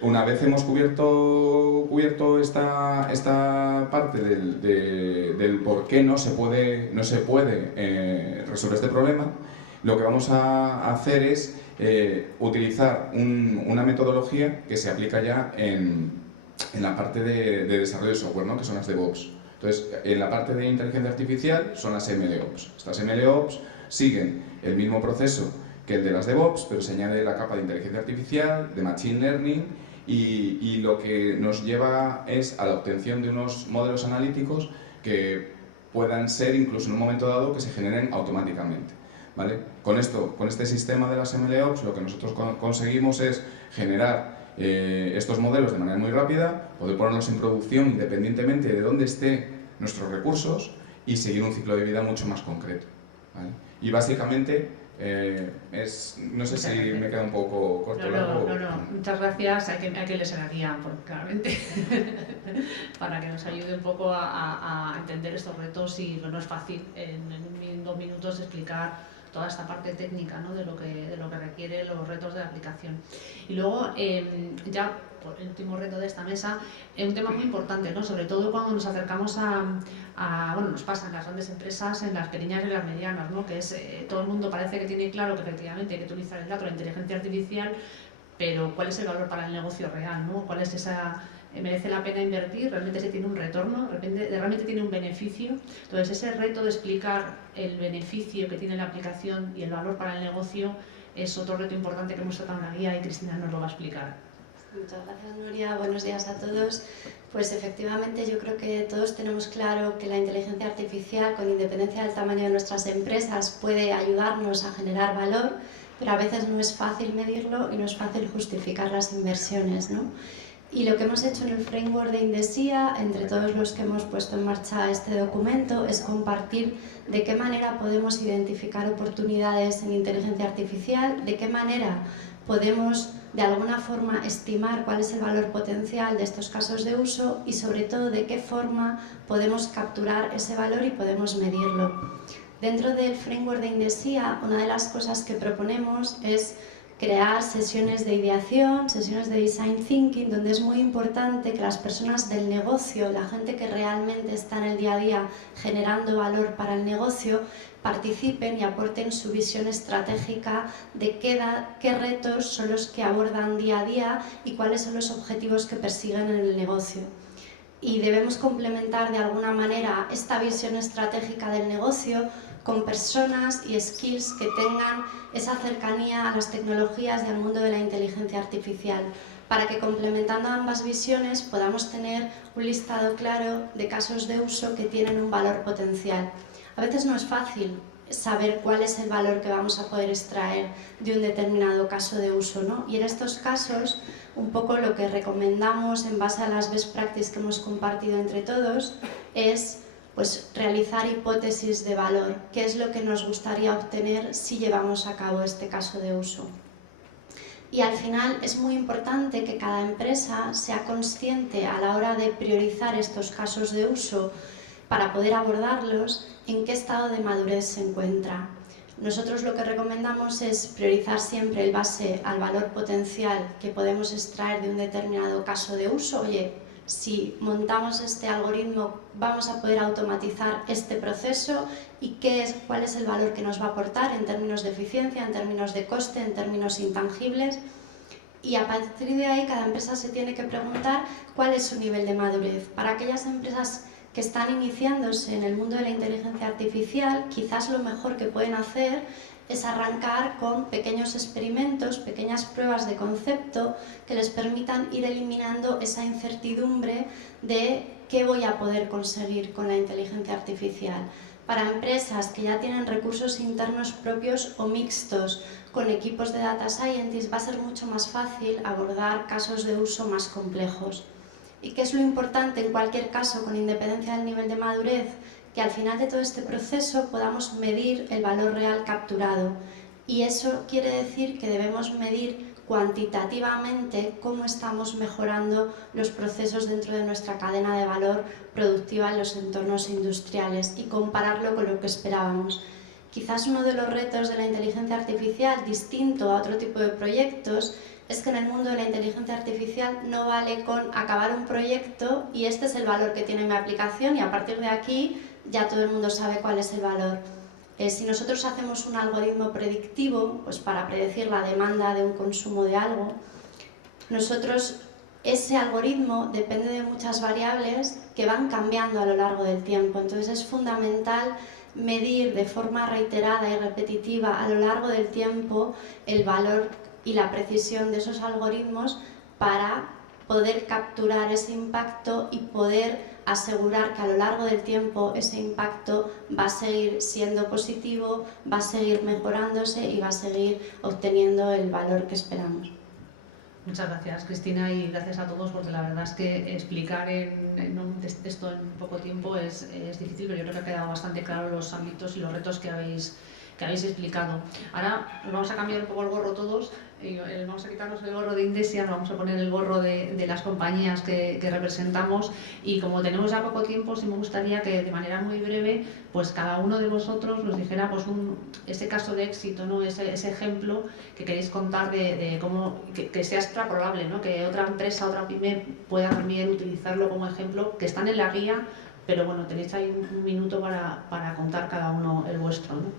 una vez hemos cubierto esta parte del por qué no se puede resolver este problema, lo que vamos a hacer es utilizar una metodología que se aplica ya en la parte de desarrollo de software, ¿no? Que son las DevOps. Entonces, en la parte de inteligencia artificial son las MLOps. Estas MLOps siguen el mismo proceso que el de las DevOps, pero se añade la capa de inteligencia artificial, de Machine Learning, y lo que nos lleva es a la obtención de unos modelos analíticos que puedan ser, incluso en un momento dado, que se generen automáticamente, ¿vale? Con este sistema de las MLOps, lo que nosotros conseguimos es generar estos modelos de manera muy rápida, poder ponerlos en producción independientemente de dónde estén nuestros recursos y seguir un ciclo de vida mucho más concreto, ¿vale? Y básicamente no sé si me queda un poco corto. No, muchas gracias. Hay que leer la guía, claramente, para que nos ayude un poco a entender estos retos, y no es fácil en 2 minutos explicar toda esta parte técnica, ¿no? de lo que requiere los retos de la aplicación. Y luego, ya por el último reto de esta mesa, es un tema muy importante, ¿no? Sobre todo cuando nos acercamos bueno, nos pasa en las grandes empresas, en las pequeñas y las medianas, ¿no? Que es, todo el mundo parece que tiene claro que efectivamente hay que utilizar el dato, la inteligencia artificial, pero ¿cuál es el valor para el negocio real, ¿no? ¿Cuál es merece la pena invertir? ¿Realmente se tiene un retorno? ¿Realmente tiene un beneficio? Entonces, ese reto de explicar el beneficio que tiene la aplicación y el valor para el negocio es otro reto importante que hemos tratado en la guía, y Cristina nos lo va a explicar. Muchas gracias, Nuria. Buenos días a todos. Pues efectivamente yo creo que todos tenemos claro que la inteligencia artificial, con independencia del tamaño de nuestras empresas, puede ayudarnos a generar valor, pero a veces no es fácil medirlo y no es fácil justificar las inversiones, ¿no? Y lo que hemos hecho en el framework de Indesia, entre todos los que hemos puesto en marcha este documento, es compartir de qué manera podemos identificar oportunidades en inteligencia artificial, de qué manera podemos de alguna forma estimar cuál es el valor potencial de estos casos de uso y sobre todo de qué forma podemos capturar ese valor y podemos medirlo. Dentro del framework de Indesia, una de las cosas que proponemos es crear sesiones de ideación, sesiones de design thinking, donde es muy importante que las personas del negocio, la gente que realmente está en el día a día generando valor para el negocio, participen y aporten su visión estratégica de qué retos son los que abordan día a día y cuáles son los objetivos que persiguen en el negocio. Y debemos complementar de alguna manera esta visión estratégica del negocio con personas y skills que tengan esa cercanía a las tecnologías y al mundo de la inteligencia artificial, para que complementando ambas visiones podamos tener un listado claro de casos de uso que tienen un valor potencial. A veces no es fácil saber cuál es el valor que vamos a poder extraer de un determinado caso de uso, ¿no? Y en estos casos, un poco lo que recomendamos en base a las best practices que hemos compartido entre todos es pues realizar hipótesis de valor, qué es lo que nos gustaría obtener si llevamos a cabo este caso de uso. Y al final es muy importante que cada empresa sea consciente a la hora de priorizar estos casos de uso para poder abordarlos en qué estado de madurez se encuentra. Nosotros lo que recomendamos es priorizar siempre el base al valor potencial que podemos extraer de un determinado caso de uso. Oye, si montamos este algoritmo vamos a poder automatizar este proceso y cuál es el valor que nos va a aportar en términos de eficiencia, en términos de coste, en términos intangibles. Y a partir de ahí cada empresa se tiene que preguntar cuál es su nivel de madurez. Para aquellas empresas que están iniciándose en el mundo de la inteligencia artificial, quizás lo mejor que pueden hacer es arrancar con pequeños experimentos, pequeñas pruebas de concepto que les permitan ir eliminando esa incertidumbre de qué voy a poder conseguir con la inteligencia artificial. Para empresas que ya tienen recursos internos propios o mixtos con equipos de data scientists va a ser mucho más fácil abordar casos de uso más complejos. ¿Y qué es lo importante en cualquier caso, con independencia del nivel de madurez? Que al final de todo este proceso podamos medir el valor real capturado. Y eso quiere decir que debemos medir cuantitativamente cómo estamos mejorando los procesos dentro de nuestra cadena de valor productiva en los entornos industriales y compararlo con lo que esperábamos. Quizás uno de los retos de la inteligencia artificial, distinto a otro tipo de proyectos, es que en el mundo de la inteligencia artificial no vale con acabar un proyecto y este es el valor que tiene mi aplicación y a partir de aquí ya todo el mundo sabe cuál es el valor. Si nosotros hacemos un algoritmo predictivo, pues para predecir la demanda de un consumo de algo, ese algoritmo depende de muchas variables que van cambiando a lo largo del tiempo. Entonces es fundamental medir de forma reiterada y repetitiva a lo largo del tiempo el valor y la precisión de esos algoritmos para poder capturar ese impacto y poder asegurar que a lo largo del tiempo ese impacto va a seguir siendo positivo, va a seguir mejorándose y va a seguir obteniendo el valor que esperamos. Muchas gracias, Cristina, y gracias a todos, porque la verdad es que explicar esto en poco tiempo es difícil, pero yo creo que ha quedado bastante claro los ámbitos y los retos que habéis explicado. Ahora nos vamos a cambiar un poco el gorro todos, vamos a quitarnos el gorro de Indesia, nos vamos a poner el gorro de las compañías que representamos, y como tenemos ya poco tiempo, sí me gustaría que de manera muy breve pues cada uno de vosotros nos dijera pues ese caso de éxito, ¿no? ese ejemplo que queréis contar de cómo que sea extrapolable, ¿no? Que otra empresa, otra pyme pueda también utilizarlo como ejemplo, que están en la guía, pero bueno, tenéis ahí un minuto para contar cada uno el vuestro, ¿no?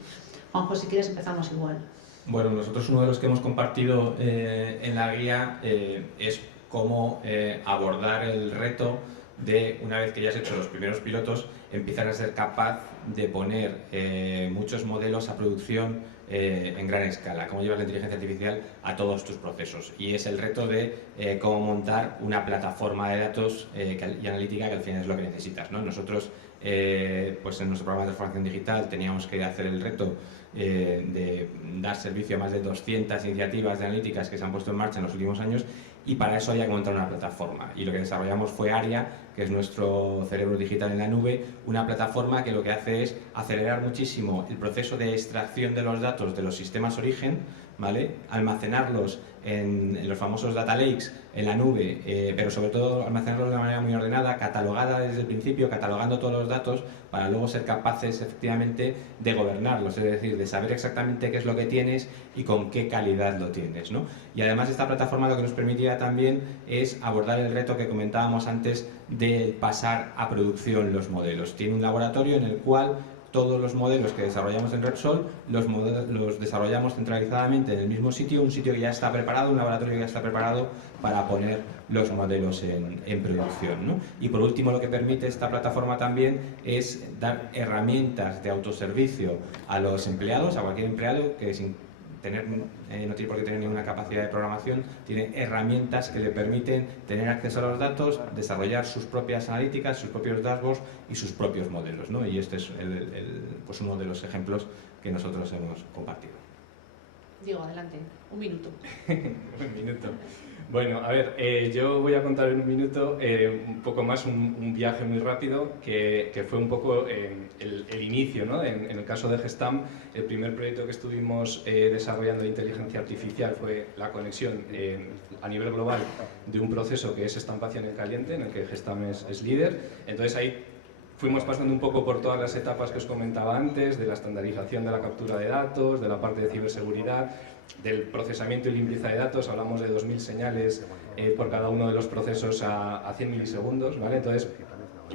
Juanjo, si quieres empezamos igual. Bueno, nosotros uno de los que hemos compartido en la guía es cómo abordar el reto de, una vez que ya has hecho los primeros pilotos, empezar a ser capaz de poner muchos modelos a producción en gran escala, cómo llevar la inteligencia artificial a todos tus procesos. Y es el reto de cómo montar una plataforma de datos y analítica que al final es lo que necesitas, ¿no? Nosotros, pues en nuestro programa de transformación digital teníamos que hacer el reto de dar servicio a más de 200 iniciativas de analíticas que se han puesto en marcha en los últimos años, y para eso había que montar una plataforma. Y lo que desarrollamos fue ARIA, que es nuestro cerebro digital en la nube, una plataforma que lo que hace es acelerar muchísimo el proceso de extracción de los datos de los sistemas origen, ¿vale? Almacenarlos en los famosos data lakes en la nube, pero sobre todo almacenarlos de una manera muy ordenada, catalogada desde el principio, catalogando todos los datos para luego ser capaces efectivamente de gobernarlos, es decir, de saber exactamente qué es lo que tienes y con qué calidad lo tienes, ¿no? Y además esta plataforma lo que nos permitía también es abordar el reto que comentábamos antes de pasar a producción los modelos. Tiene un laboratorio en el cual todos los modelos que desarrollamos en Repsol los desarrollamos centralizadamente en el mismo sitio, un sitio que ya está preparado, un laboratorio que ya está preparado para poner los modelos en producción, ¿no? Y por último, lo que permite esta plataforma también es dar herramientas de autoservicio a los empleados, a cualquier empleado que sin tener, no tiene por qué tener ninguna capacidad de programación, tiene herramientas que le permiten tener acceso a los datos, desarrollar sus propias analíticas, sus propios dashboards y sus propios modelos, ¿no? Y este es pues uno de los ejemplos que nosotros hemos compartido. Diego, adelante, un minuto. Un minuto. Bueno, a ver, yo voy a contar en un minuto un poco más un viaje muy rápido que fue un poco el inicio, ¿no? En el caso de Gestam, el primer proyecto que estuvimos desarrollando de inteligencia artificial fue la conexión a nivel global de un proceso que es estampación en caliente, en el que Gestam es líder. Entonces ahí fuimos pasando un poco por todas las etapas que os comentaba antes, de la estandarización de la captura de datos, de la parte de ciberseguridad, del procesamiento y limpieza de datos. Hablamos de 2000 señales por cada uno de los procesos a 100 milisegundos, ¿vale? Entonces,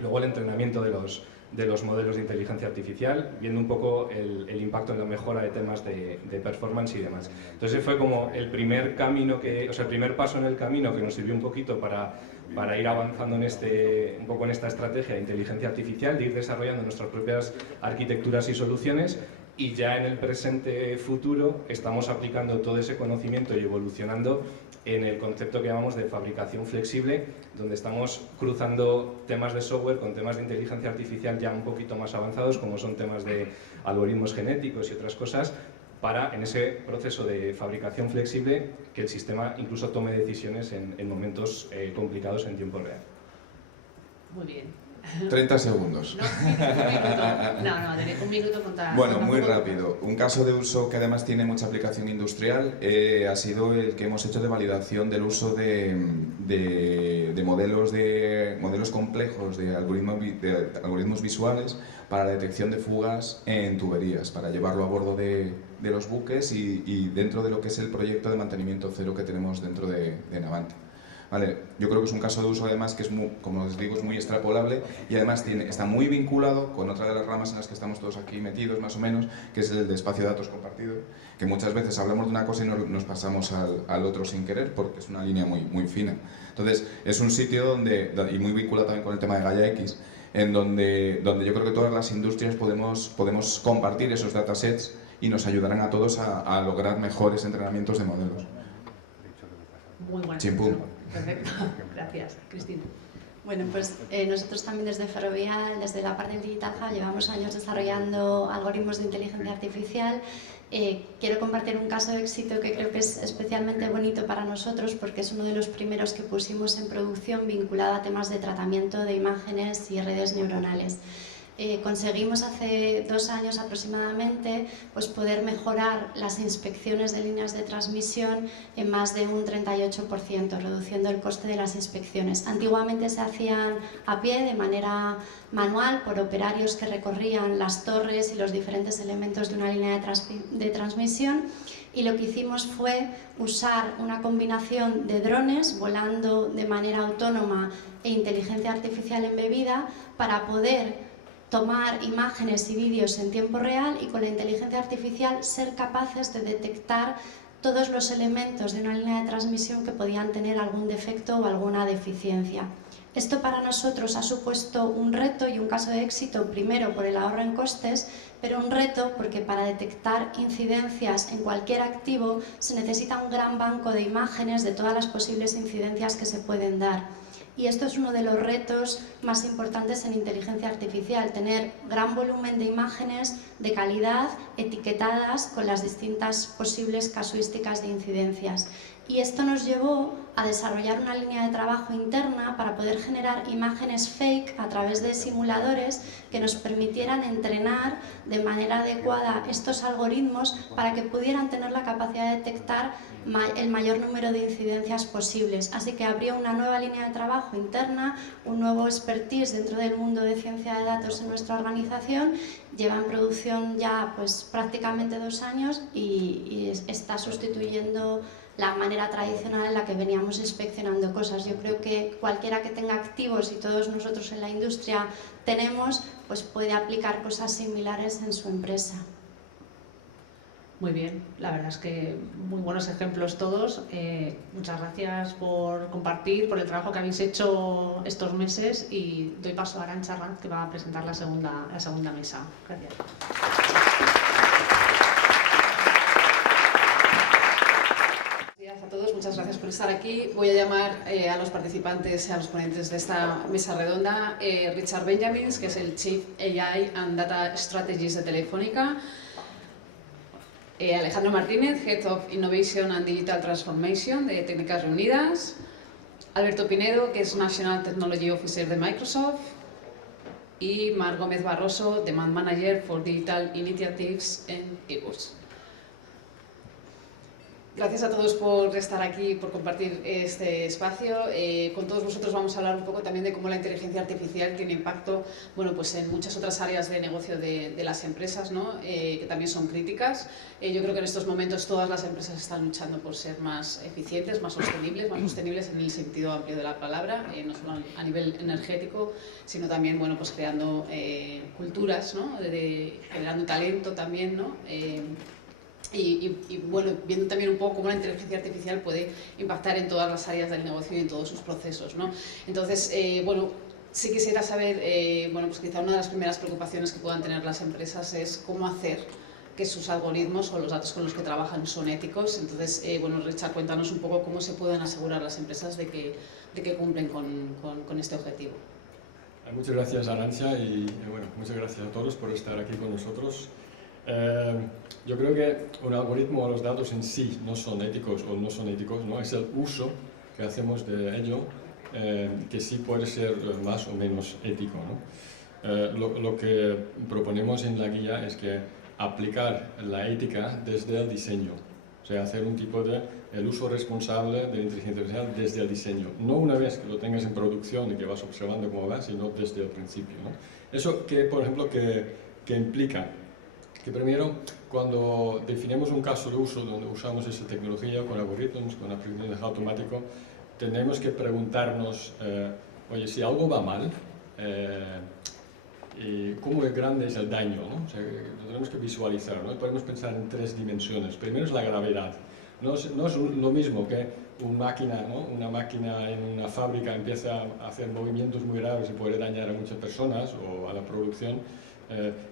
luego el entrenamiento de los modelos de inteligencia artificial, viendo un poco el impacto en la mejora de temas de performance y demás. Entonces fue como el primer camino el primer paso en el camino que nos sirvió un poquito para ir avanzando un poco en esta estrategia de inteligencia artificial, de ir desarrollando nuestras propias arquitecturas y soluciones. Y ya en el presente futuro estamos aplicando todo ese conocimiento y evolucionando en el concepto que llamamos de fabricación flexible, donde estamos cruzando temas de software con temas de inteligencia artificial ya un poquito más avanzados, como son temas de algoritmos genéticos y otras cosas, para en ese proceso de fabricación flexible que el sistema incluso tome decisiones en momentos complicados en tiempo real. Muy bien. 30 segundos. No, un minuto contar. Bueno, muy rápido. Un caso de uso que además tiene mucha aplicación industrial ha sido el que hemos hecho de validación del uso de modelos complejos de algoritmos visuales para la detección de fugas en tuberías, para llevarlo a bordo de los buques y dentro de lo que es el proyecto de mantenimiento cero que tenemos dentro de Navantia. Vale, yo creo que es un caso de uso además que es muy, como os digo, es muy extrapolable y además está muy vinculado con otra de las ramas en las que estamos todos aquí metidos más o menos, que es el de espacio de datos compartido, que muchas veces hablamos de una cosa y nos pasamos al otro sin querer porque es una línea muy fina. Entonces es un sitio y muy vinculado también con el tema de Gaia X, en donde yo creo que todas las industrias podemos compartir esos datasets y nos ayudarán a todos a lograr mejores entrenamientos de modelos. Muy bueno. Chimpum. Perfecto, gracias. Cristina. Bueno, pues nosotros también desde Ferrovial, desde la parte Digital Hub, llevamos años desarrollando algoritmos de inteligencia artificial. Quiero compartir un caso de éxito que creo que es especialmente bonito para nosotros porque es uno de los primeros que pusimos en producción vinculado a temas de tratamiento de imágenes y redes neuronales. Conseguimos hace 2 años aproximadamente pues poder mejorar las inspecciones de líneas de transmisión en más de un 38%, reduciendo el coste de las inspecciones. Antiguamente se hacían a pie, de manera manual, por operarios que recorrían las torres y los diferentes elementos de una línea de transmisión. Y lo que hicimos fue usar una combinación de drones volando de manera autónoma e inteligencia artificial embebida para poder tomar imágenes y vídeos en tiempo real y con la inteligencia artificial ser capaces de detectar todos los elementos de una línea de transmisión que podían tener algún defecto o alguna deficiencia. Esto para nosotros ha supuesto un reto y un caso de éxito, primero por el ahorro en costes, pero un reto porque para detectar incidencias en cualquier activo se necesita un gran banco de imágenes de todas las posibles incidencias que se pueden dar. Y esto es uno de los retos más importantes en inteligencia artificial, tener gran volumen de imágenes de calidad etiquetadas con las distintas posibles casuísticas de incidencias. Y esto nos llevó a desarrollar una línea de trabajo interna para poder generar imágenes fake a través de simuladores que nos permitieran entrenar de manera adecuada estos algoritmos para que pudieran tener la capacidad de detectar el mayor número de incidencias posibles. Así que abrió una nueva línea de trabajo interna, un nuevo expertise dentro del mundo de ciencia de datos en nuestra organización. Lleva en producción ya prácticamente 2 años y está sustituyendo la manera tradicional en la que veníamos inspeccionando cosas. Yo creo que cualquiera que tenga activos, y todos nosotros en la industria tenemos, pues puede aplicar cosas similares en su empresa. Muy bien, la verdad es que muy buenos ejemplos todos. Muchas gracias por compartir, por el trabajo que habéis hecho estos meses, y doy paso a Arantxa Ranz, que va a presentar la segunda mesa. Gracias. A todos, muchas gracias por estar aquí. Voy a llamar a los participantes, a los ponentes de esta mesa redonda. Richard Benjamins, que es el Chief AI and Data Strategies de Telefónica. Alejandro Martínez, Head of Innovation and Digital Transformation de Técnicas Reunidas. Alberto Pinedo, que es National Technology Officer de Microsoft. Y Mar Gómez Barroso, Demand Manager for Digital Initiatives en Airbus. Gracias a todos por estar aquí, por compartir este espacio. Con todos vosotros vamos a hablar un poco también de cómo la inteligencia artificial tiene impacto, bueno, pues en muchas otras áreas de negocio de las empresas, ¿no? Que también son críticas. Yo creo que en estos momentos todas las empresas están luchando por ser más eficientes, más sostenibles en el sentido amplio de la palabra, no solo a nivel energético, sino también, bueno, pues creando culturas, ¿no? Generando talento también, ¿no? Y bueno, viendo también un poco cómo la inteligencia artificial puede impactar en todas las áreas del negocio y en todos sus procesos, ¿no? Entonces, bueno, sí quisiera saber, bueno, pues quizá una de las primeras preocupaciones que puedan tener las empresas es cómo hacer que sus algoritmos o los datos con los que trabajan son éticos. Entonces, bueno, Richard, cuéntanos un poco cómo se pueden asegurar las empresas de que cumplen con este objetivo. Muchas gracias, Arantxa, y bueno, muchas gracias a todos por estar aquí con nosotros. Yo creo que un algoritmo o los datos en sí no son éticos o no son éticos, ¿no? Es el uso que hacemos de ello que sí puede ser más o menos ético, ¿no? Lo que proponemos en la guía es que aplicar la ética desde el diseño, o sea, hacer un tipo de el uso responsable de la inteligencia artificial desde el diseño, no una vez que lo tengas en producción y que vas observando cómo va, sino desde el principio, ¿no? Eso que, por ejemplo, que implica que primero, cuando definimos un caso de uso donde usamos esa tecnología con algoritmos, con aprendizaje automático, tenemos que preguntarnos, oye, si algo va mal, ¿cómo de grande es el daño, ¿no? O sea, lo tenemos que visualizar, ¿no? Podemos pensar en 3 dimensiones. Primero es la gravedad. No es lo mismo que una máquina en una fábrica empieza a hacer movimientos muy graves y puede dañar a muchas personas o a la producción,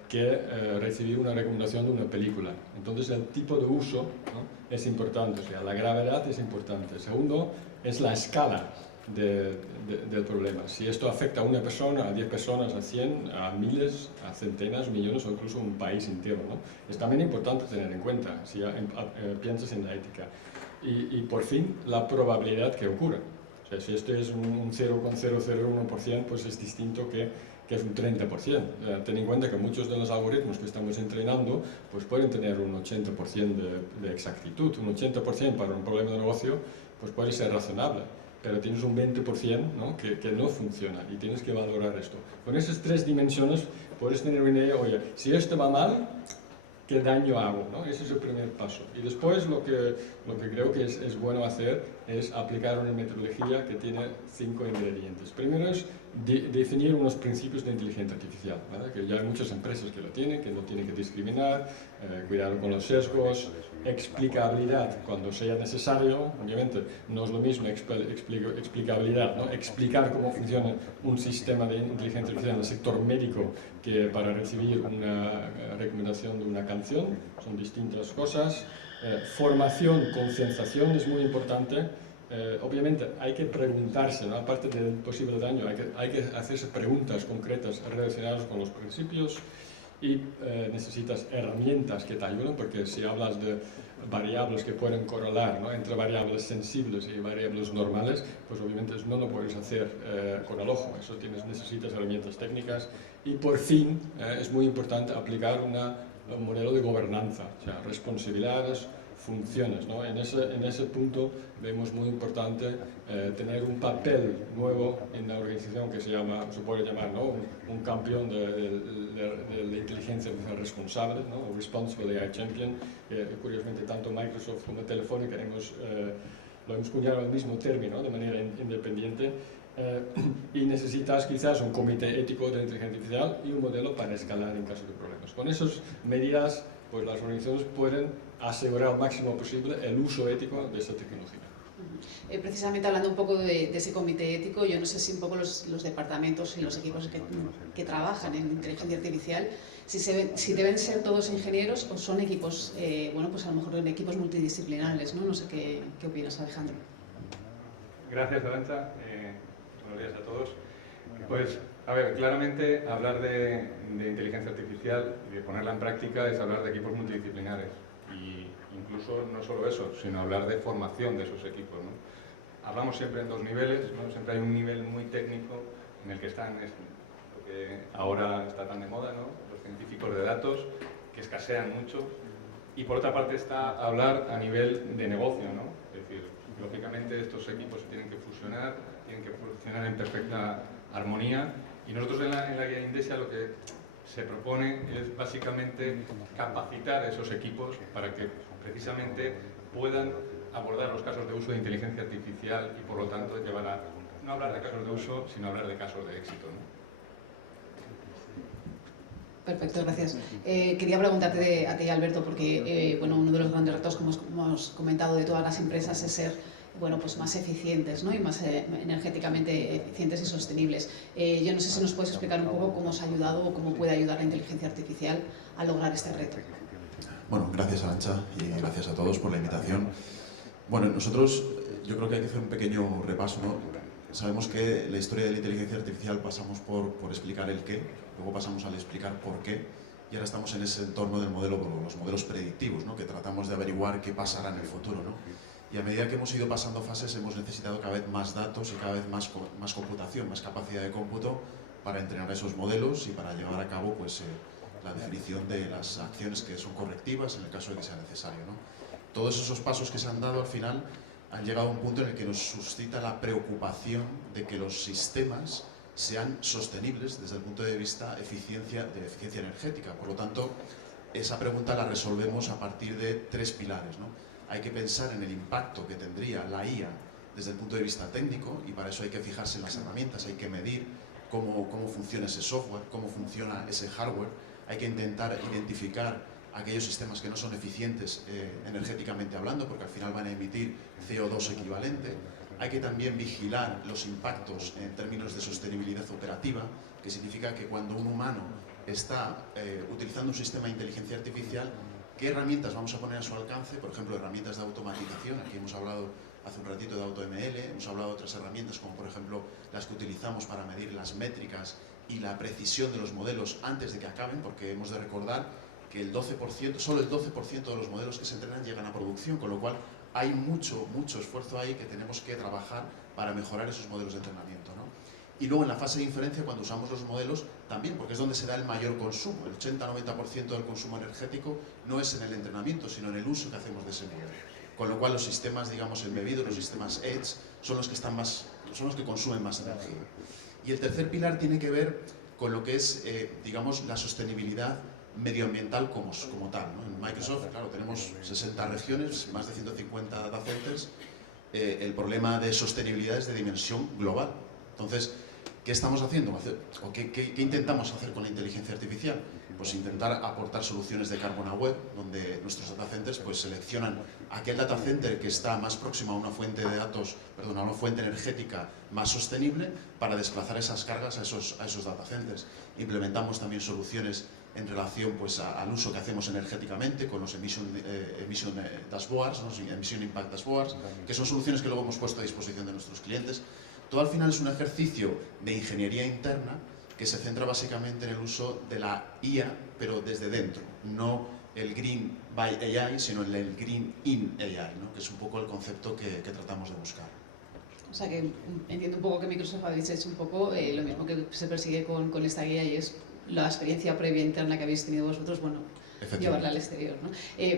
que recibir una recomendación de una película. Entonces el tipo de uso, ¿no? Es importante, o sea, la gravedad es importante. Segundo, es la escala del problema. Si esto afecta a una persona, a 10 personas, a 100, a miles, a centenas, millones o incluso un país entero, ¿no? Es también importante tener en cuenta si piensas en la ética. Y por fin, la probabilidad que ocurra. O sea, si esto es un 0,001%, pues es distinto que es un 30%. Ten en cuenta que muchos de los algoritmos que estamos entrenando pues pueden tener un 80% de exactitud. Un 80% para un problema de negocio pues puede ser razonable, pero tienes un 20%, ¿no? que no funciona y tienes que valorar esto. Con esas 3 dimensiones puedes tener una idea, oye, si esto va mal, ¿qué daño hago? ¿no? Ese es el primer paso. Y después lo que creo que es bueno hacer es aplicar una metodología que tiene 5 ingredientes. Primero es definir unos principios de inteligencia artificial, ¿vale? Que ya hay muchas empresas que lo tienen, que no tienen que discriminar, cuidado con los sesgos, explicabilidad cuando sea necesario. Obviamente no es lo mismo explicabilidad, ¿no? Explicar cómo funciona un sistema de inteligencia artificial en el sector médico que para recibir una recomendación de una canción. Son distintas cosas. Formación, concienciación es muy importante. Obviamente hay que preguntarse, ¿no? Aparte del posible daño, hay que hacerse preguntas concretas relacionadas con los principios y necesitas herramientas que te ayuden, porque si hablas de variables que pueden correlar, ¿no? Entre variables sensibles y variables normales, pues obviamente no lo puedes hacer con el ojo, eso necesitas herramientas técnicas. Y por fin es muy importante aplicar un modelo de gobernanza, o sea, responsabilidades, funciones, ¿no? En ese punto vemos muy importante tener un papel nuevo en la organización que se puede llamar, ¿no? un campeón de la inteligencia responsable, ¿no? Responsible AI Champion. Curiosamente, tanto Microsoft como Telefónica lo hemos cuñado el mismo término, de manera independiente. Y necesitas quizás un comité ético de inteligencia artificial y un modelo para escalar en caso de problemas. Con esas medidas, pues las organizaciones pueden asegurar al máximo posible el uso ético de esta tecnología. Precisamente hablando un poco de ese comité ético, yo no sé si un poco los departamentos y los equipos que trabajan en inteligencia artificial, si deben ser todos ingenieros o son equipos, bueno, pues a lo mejor en equipos multidisciplinares, ¿no? No sé qué opinas, Alejandro. Gracias, Arantxa. Buenos días a todos. Pues, a ver, claramente hablar de inteligencia artificial y de ponerla en práctica es hablar de equipos multidisciplinares. Y incluso no solo eso, sino hablar de formación de esos equipos, ¿no? Hablamos siempre en dos niveles, ¿no? Siempre hay un nivel muy técnico en el que están, lo que ahora está tan de moda, ¿no? Los científicos de datos, que escasean mucho. Y por otra parte está hablar a nivel de negocio, ¿no? Es decir, lógicamente estos equipos se tienen que fusionar, tienen que funcionar en perfecta armonía. Y nosotros en la guía de Indesia lo que se propone es básicamente capacitar a esos equipos para que precisamente puedan abordar los casos de uso de inteligencia artificial y por lo tanto llevar a no hablar de casos de uso, sino hablar de casos de éxito, ¿no? Perfecto, gracias. Quería preguntarte a ti, Alberto, porque bueno, uno de los grandes retos, como hemos comentado, de todas las empresas es ser, bueno, pues más eficientes, ¿no? Y más energéticamente eficientes y sostenibles. Yo no sé si nos puedes explicar un poco cómo os ha ayudado o cómo puede ayudar la inteligencia artificial a lograr este reto. Bueno, gracias, Arantxa, y gracias a todos por la invitación. Bueno, nosotros yo creo que hay que hacer un pequeño repaso, ¿no? Sabemos que la historia de la inteligencia artificial pasamos por explicar el qué, luego pasamos al explicar por qué, y ahora estamos en ese entorno del modelo, los modelos predictivos, ¿no? Que tratamos de averiguar qué pasará en el futuro, ¿no? Y a medida que hemos ido pasando fases hemos necesitado cada vez más datos y cada vez más computación, más capacidad de cómputo para entrenar esos modelos y para llevar a cabo pues, la definición de las acciones que son correctivas en el caso de que sea necesario, ¿no? Todos esos pasos que se han dado al final han llegado a un punto en el que nos suscita la preocupación de que los sistemas sean sostenibles desde el punto de vista de eficiencia energética. Por lo tanto, esa pregunta la resolvemos a partir de tres pilares, ¿no? Hay que pensar en el impacto que tendría la IA desde el punto de vista técnico y para eso hay que fijarse en las herramientas, hay que medir cómo funciona ese software, cómo funciona ese hardware, hay que intentar identificar aquellos sistemas que no son eficientes energéticamente hablando, porque al final van a emitir CO2 equivalente. Hay que también vigilar los impactos en términos de sostenibilidad operativa, que significa que cuando un humano está utilizando un sistema de inteligencia artificial, ¿qué herramientas vamos a poner a su alcance? Por ejemplo, herramientas de automatización. Aquí hemos hablado hace un ratito de AutoML, hemos hablado de otras herramientas como por ejemplo las que utilizamos para medir las métricas y la precisión de los modelos antes de que acaben, porque hemos de recordar que solo el 12% de los modelos que se entrenan llegan a producción, con lo cual hay mucho esfuerzo ahí que tenemos que trabajar para mejorar esos modelos de entrenamiento, ¿no? Y luego en la fase de inferencia, cuando usamos los modelos, también, porque es donde se da el mayor consumo. El 80-90% del consumo energético no es en el entrenamiento, sino en el uso que hacemos de ese modelo. Con lo cual los sistemas, digamos, embebidos, los sistemas Edge, son los que consumen más energía. Y el tercer pilar tiene que ver con lo que es, digamos, la sostenibilidad medioambiental como tal, ¿no? En Microsoft, claro, tenemos 60 regiones, más de 150 data centers. El problema de sostenibilidad es de dimensión global. Entonces, ¿Qué estamos haciendo? ¿O qué intentamos hacer con la inteligencia artificial? Pues intentar aportar soluciones de Carbon Aware, donde nuestros data centers pues seleccionan aquel data center que está más próximo a una fuente de datos, perdón, a una fuente energética más sostenible para desplazar esas cargas a esos data centers. Implementamos también soluciones en relación pues, al uso que hacemos energéticamente con los emission dashboards, los Emission Impact Dashboards, que son soluciones que luego hemos puesto a disposición de nuestros clientes. Todo al final es un ejercicio de ingeniería interna que se centra básicamente en el uso de la IA, pero desde dentro, no el Green by AI, sino el Green in AI, ¿no? Que es un poco el concepto que tratamos de buscar. O sea que entiendo un poco que Microsoft habéis hecho un poco lo mismo que se persigue con esta guía, y es la experiencia previa interna que habéis tenido vosotros, bueno, llevarla al exterior, ¿no?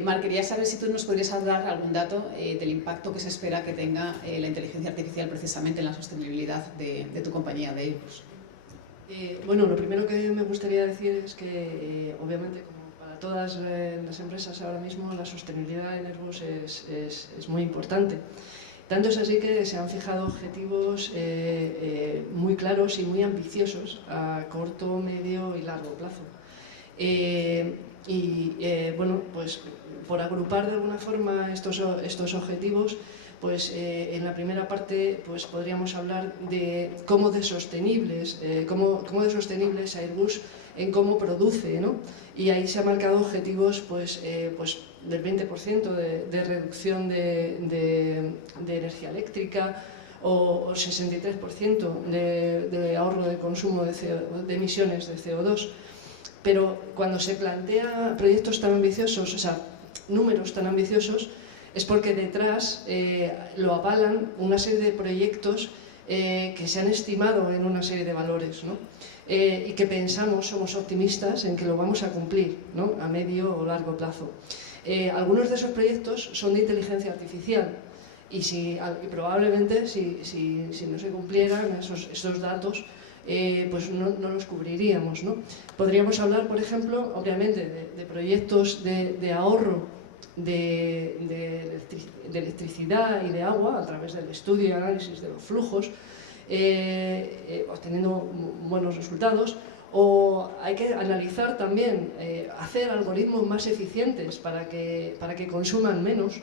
Marc, quería saber si tú nos podrías dar algún dato del impacto que se espera que tenga la inteligencia artificial precisamente en la sostenibilidad de tu compañía, de Airbus. Bueno, lo primero que me gustaría decir es que, obviamente, como para todas las empresas ahora mismo, la sostenibilidad en Airbus es muy importante. Tanto es así que se han fijado objetivos muy claros y muy ambiciosos a corto, medio y largo plazo. Bueno, pues por agrupar de alguna forma estos objetivos, pues en la primera parte pues podríamos hablar de cómo de sostenibles es Airbus en cómo produce, ¿no? Y ahí se han marcado objetivos pues del 20% de reducción de energía eléctrica, o 63% de ahorro de consumo de emisiones de CO2. Pero cuando se plantea proyectos tan ambiciosos, o sea, números tan ambiciosos, es porque detrás lo avalan una serie de proyectos que se han estimado en una serie de valores, ¿no? Y que pensamos, somos optimistas en que lo vamos a cumplir, ¿no? A medio o largo plazo. Algunos de esos proyectos son de inteligencia artificial y probablemente si no se cumplieran esos datos, pues no los cubriríamos, ¿no? Podríamos hablar, por ejemplo, obviamente, de proyectos de ahorro de electricidad y de agua a través del estudio y análisis de los flujos, obteniendo buenos resultados. O hay que analizar también, hacer algoritmos más eficientes para que consuman menos.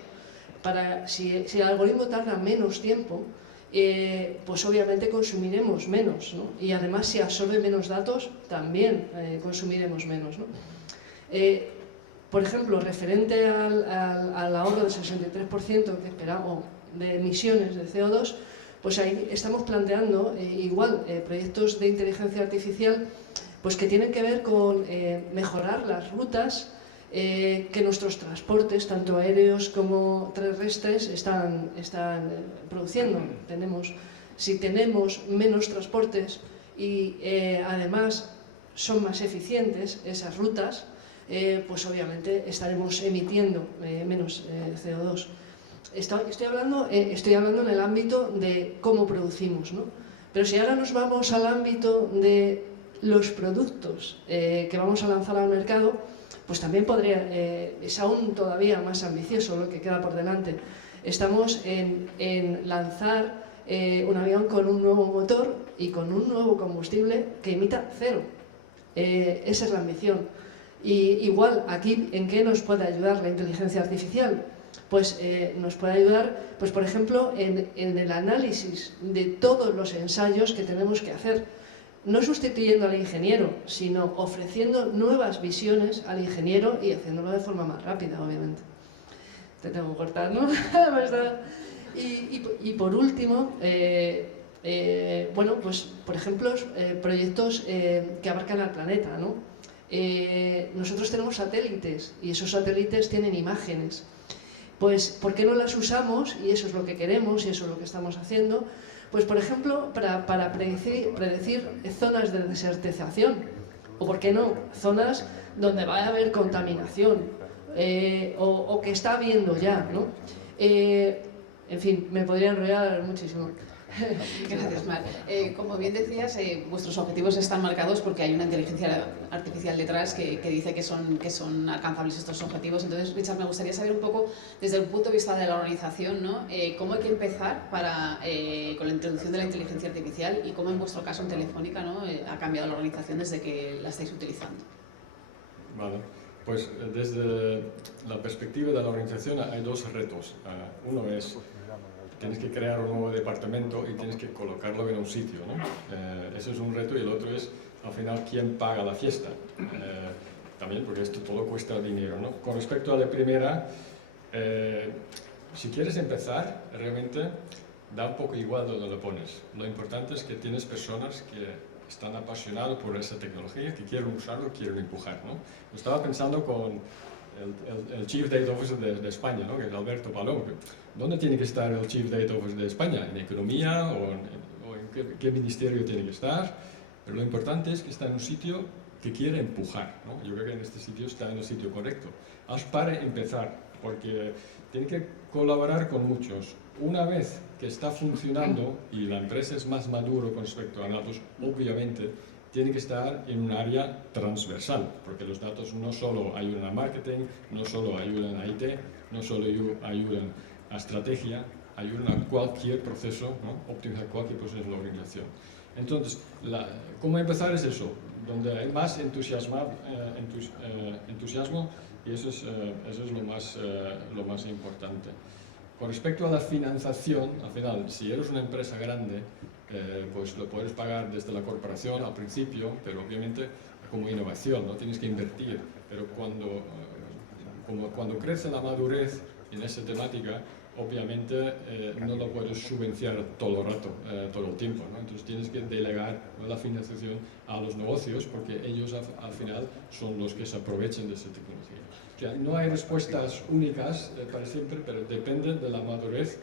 Si el algoritmo tarda menos tiempo, pues obviamente consumiremos menos, ¿no? Y además si absorbe menos datos, también consumiremos menos, ¿no? Por ejemplo, referente al ahorro del 63% que esperamos de emisiones de CO2, pues ahí estamos planteando igual proyectos de inteligencia artificial pues que tienen que ver con mejorar las rutas que nuestros transportes, tanto aéreos como terrestres, están produciendo. Si tenemos menos transportes y además son más eficientes esas rutas, pues obviamente estaremos emitiendo menos CO2. Estoy hablando en el ámbito de cómo producimos, ¿no? Pero si ahora nos vamos al ámbito de los productos que vamos a lanzar al mercado, pues también es aún todavía más ambicioso lo que queda por delante. Estamos en lanzar un avión con un nuevo motor y con un nuevo combustible que emita cero. Esa es la ambición. Y igual, aquí, ¿en qué nos puede ayudar la inteligencia artificial? Pues nos puede ayudar, pues por ejemplo, en el análisis de todos los ensayos que tenemos que hacer. No sustituyendo al ingeniero, sino ofreciendo nuevas visiones al ingeniero y haciéndolo de forma más rápida, obviamente. Te tengo que cortar, ¿no? Y por último, bueno, pues por ejemplo, proyectos que abarcan al planeta, ¿no? Nosotros tenemos satélites y esos satélites tienen imágenes. Pues, ¿por qué no las usamos? Y eso es lo que queremos y eso es lo que estamos haciendo. Pues, por ejemplo, para predecir zonas de desertización, o, ¿por qué no?, zonas donde va a haber contaminación, o que está habiendo ya, ¿no? En fin, me podría enrollar muchísimo. Gracias, Mar. Como bien decías, vuestros objetivos están marcados porque hay una inteligencia artificial detrás que dice que son alcanzables estos objetivos. Entonces, Richard, me gustaría saber un poco, desde el punto de vista de la organización, ¿no? ¿Cómo hay que empezar con la introducción de la inteligencia artificial y cómo en vuestro caso en Telefónica, ¿no? Ha cambiado la organización desde que la estáis utilizando? Vale, pues desde la perspectiva de la organización hay dos retos. Uno es, tienes que crear un nuevo departamento y tienes que colocarlo en un sitio, ¿no? Ese es un reto, y el otro es, al final, quién paga la fiesta. También, porque esto todo cuesta dinero, ¿no? Con respecto a la primera, si quieres empezar, realmente da un poco igual donde lo pones. Lo importante es que tienes personas que están apasionados por esa tecnología, que quieren usarlo, quieren empujar, ¿no? Estaba pensando con el Chief Data Officer de España, ¿no? Que es Alberto Palou. ¿Dónde tiene que estar el Chief Data Officer de España? ¿En Economía o en qué ministerio tiene que estar? Pero lo importante es que está en un sitio que quiere empujar, ¿no? Yo creo que en este sitio está en el sitio correcto. Para empezar, porque tiene que colaborar con muchos. Una vez que está funcionando y la empresa es más maduro con respecto a datos, obviamente tiene que estar en un área transversal, porque los datos no solo ayudan a marketing, no solo ayudan a IT, no solo ayudan a estrategia, ayudan a cualquier proceso, ¿no? Optimizar cualquier proceso de la organización. Entonces, ¿cómo empezar? Es eso, donde hay más entusiasmo, y eso es lo más importante. Con respecto a la financiación, al final, si eres una empresa grande, pues lo puedes pagar desde la corporación al principio, pero obviamente como innovación, ¿no? Tienes que invertir. Pero cuando crece la madurez en esa temática, obviamente no lo puedes subvencionar todo el rato, todo el tiempo, ¿no? Entonces tienes que delegar la financiación a los negocios, porque ellos al final son los que se aprovechen de esa tecnología. Que no hay respuestas únicas para siempre, pero depende de la madurez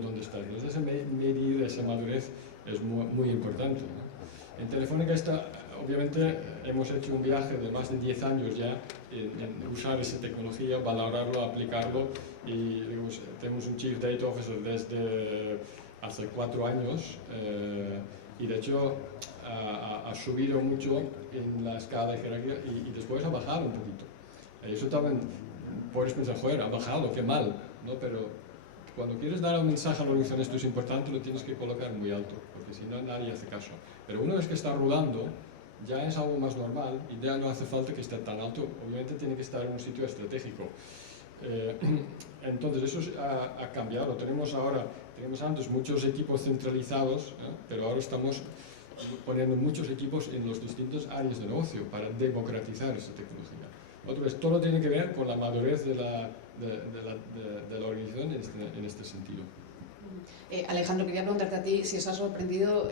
donde estás. Entonces, medir esa madurez es muy importante, ¿no? En Telefónica obviamente hemos hecho un viaje de más de 10 años ya en usar esa tecnología, valorarlo, aplicarlo, y digamos, tenemos un Chief Data Officer desde hace 4 años, y de hecho ha subido mucho en la escala de jerarquía y después ha bajado un poquito. Eso también puedes pensar, joder, ha bajado, qué mal, ¿no? Pero cuando quieres dar un mensaje a la organización, esto es importante, lo tienes que colocar muy alto, porque si no, nadie hace caso. Pero una vez que está rodando, ya es algo más normal y ya no hace falta que esté tan alto. Obviamente tiene que estar en un sitio estratégico. Entonces eso ha cambiado. Tenemos antes muchos equipos centralizados, pero ahora estamos poniendo muchos equipos en los distintos áreas de negocio para democratizar esa tecnología. Otra vez, todo tiene que ver con la madurez de la organización en este sentido. Alejandro, quería preguntarte a ti si os ha sorprendido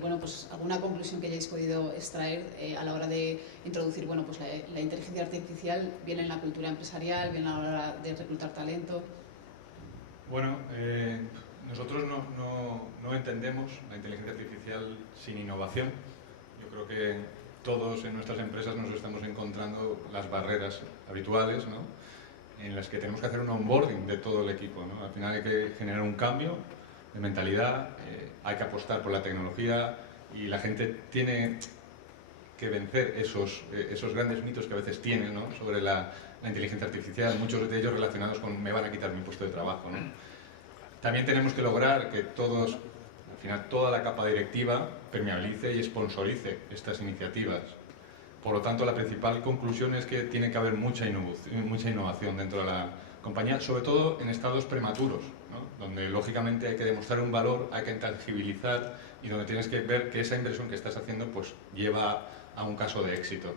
bueno, pues, alguna conclusión que hayáis podido extraer a la hora de introducir, bueno, pues, la inteligencia artificial, bien en la cultura empresarial, bien a la hora de reclutar talento. Bueno, nosotros no entendemos la inteligencia artificial sin innovación. Yo creo que todos en nuestras empresas nos estamos encontrando las barreras habituales, ¿no? En las que tenemos que hacer un onboarding de todo el equipo, ¿no? Al final hay que generar un cambio de mentalidad, hay que apostar por la tecnología y la gente tiene que vencer esos grandes mitos que a veces tienen, ¿no? Sobre la inteligencia artificial, muchos de ellos relacionados con me van a quitar mi puesto de trabajo, ¿no? También tenemos que lograr que al final toda la capa directiva permeabilice y sponsorice estas iniciativas. Por lo tanto, la principal conclusión es que tiene que haber mucha innovación dentro de la compañía, sobre todo en estados prematuros, ¿no? Donde lógicamente hay que demostrar un valor, hay que tangibilizar y donde tienes que ver que esa inversión que estás haciendo pues lleva a un caso de éxito.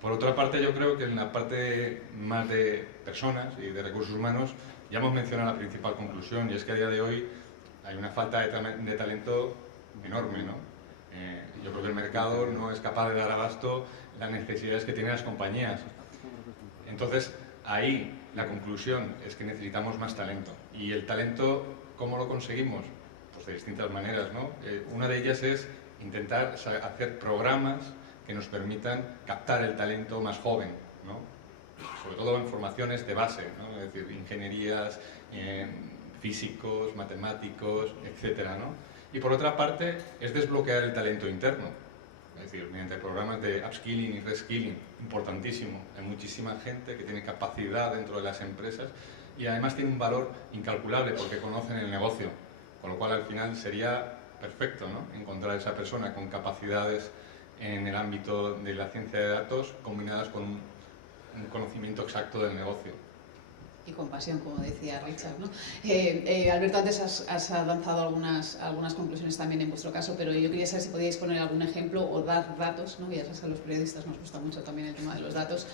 Por otra parte, yo creo que en la parte más de personas y de recursos humanos ya hemos mencionado la principal conclusión, y es que a día de hoy hay una falta de talento enorme, ¿no? Yo creo que el mercado no es capaz de dar abasto las necesidades que tienen las compañías. Entonces, ahí la conclusión es que necesitamos más talento. ¿Y el talento cómo lo conseguimos? Pues de distintas maneras, ¿no? Una de ellas es intentar hacer programas que nos permitan captar el talento más joven, ¿no? Sobre todo en formaciones de base, ¿no? Es decir, ingenierías, físicos, matemáticos, etcétera, ¿no? Y por otra parte, es desbloquear el talento interno, es decir, mediante programas de upskilling y reskilling, importantísimo. Hay muchísima gente que tiene capacidad dentro de las empresas y además tiene un valor incalculable porque conocen el negocio, con lo cual al final sería perfecto, ¿no?, encontrar a esa persona con capacidades en el ámbito de la ciencia de datos combinadas con un conocimiento exacto del negocio. Y con pasión, como decía Richard, ¿no? Alberto, antes has lanzado algunas conclusiones también en vuestro caso, pero yo quería saber si podíais poner algún ejemplo o dar datos, ¿no? Ya sabes que a los periodistas nos gusta mucho también el tema de los datos,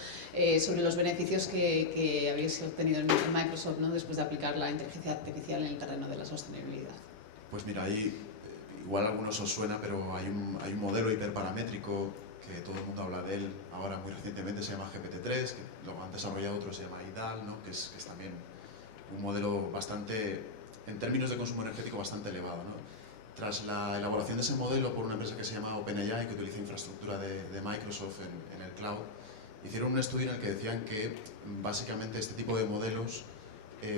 sobre los beneficios que habéis obtenido en Microsoft, ¿no?, después de aplicar la inteligencia artificial en el terreno de la sostenibilidad. Pues mira, ahí igual a algunos os suena, pero hay un modelo hiperparamétrico que todo el mundo habla de él ahora muy recientemente, se llama GPT-3, que lo han desarrollado otros, se llama IDAL, ¿no?, que es también un modelo bastante, en términos de consumo energético, bastante elevado, ¿no? Tras la elaboración de ese modelo por una empresa que se llama OpenAI, que utiliza infraestructura de Microsoft en el cloud, hicieron un estudio en el que decían que básicamente este tipo de modelos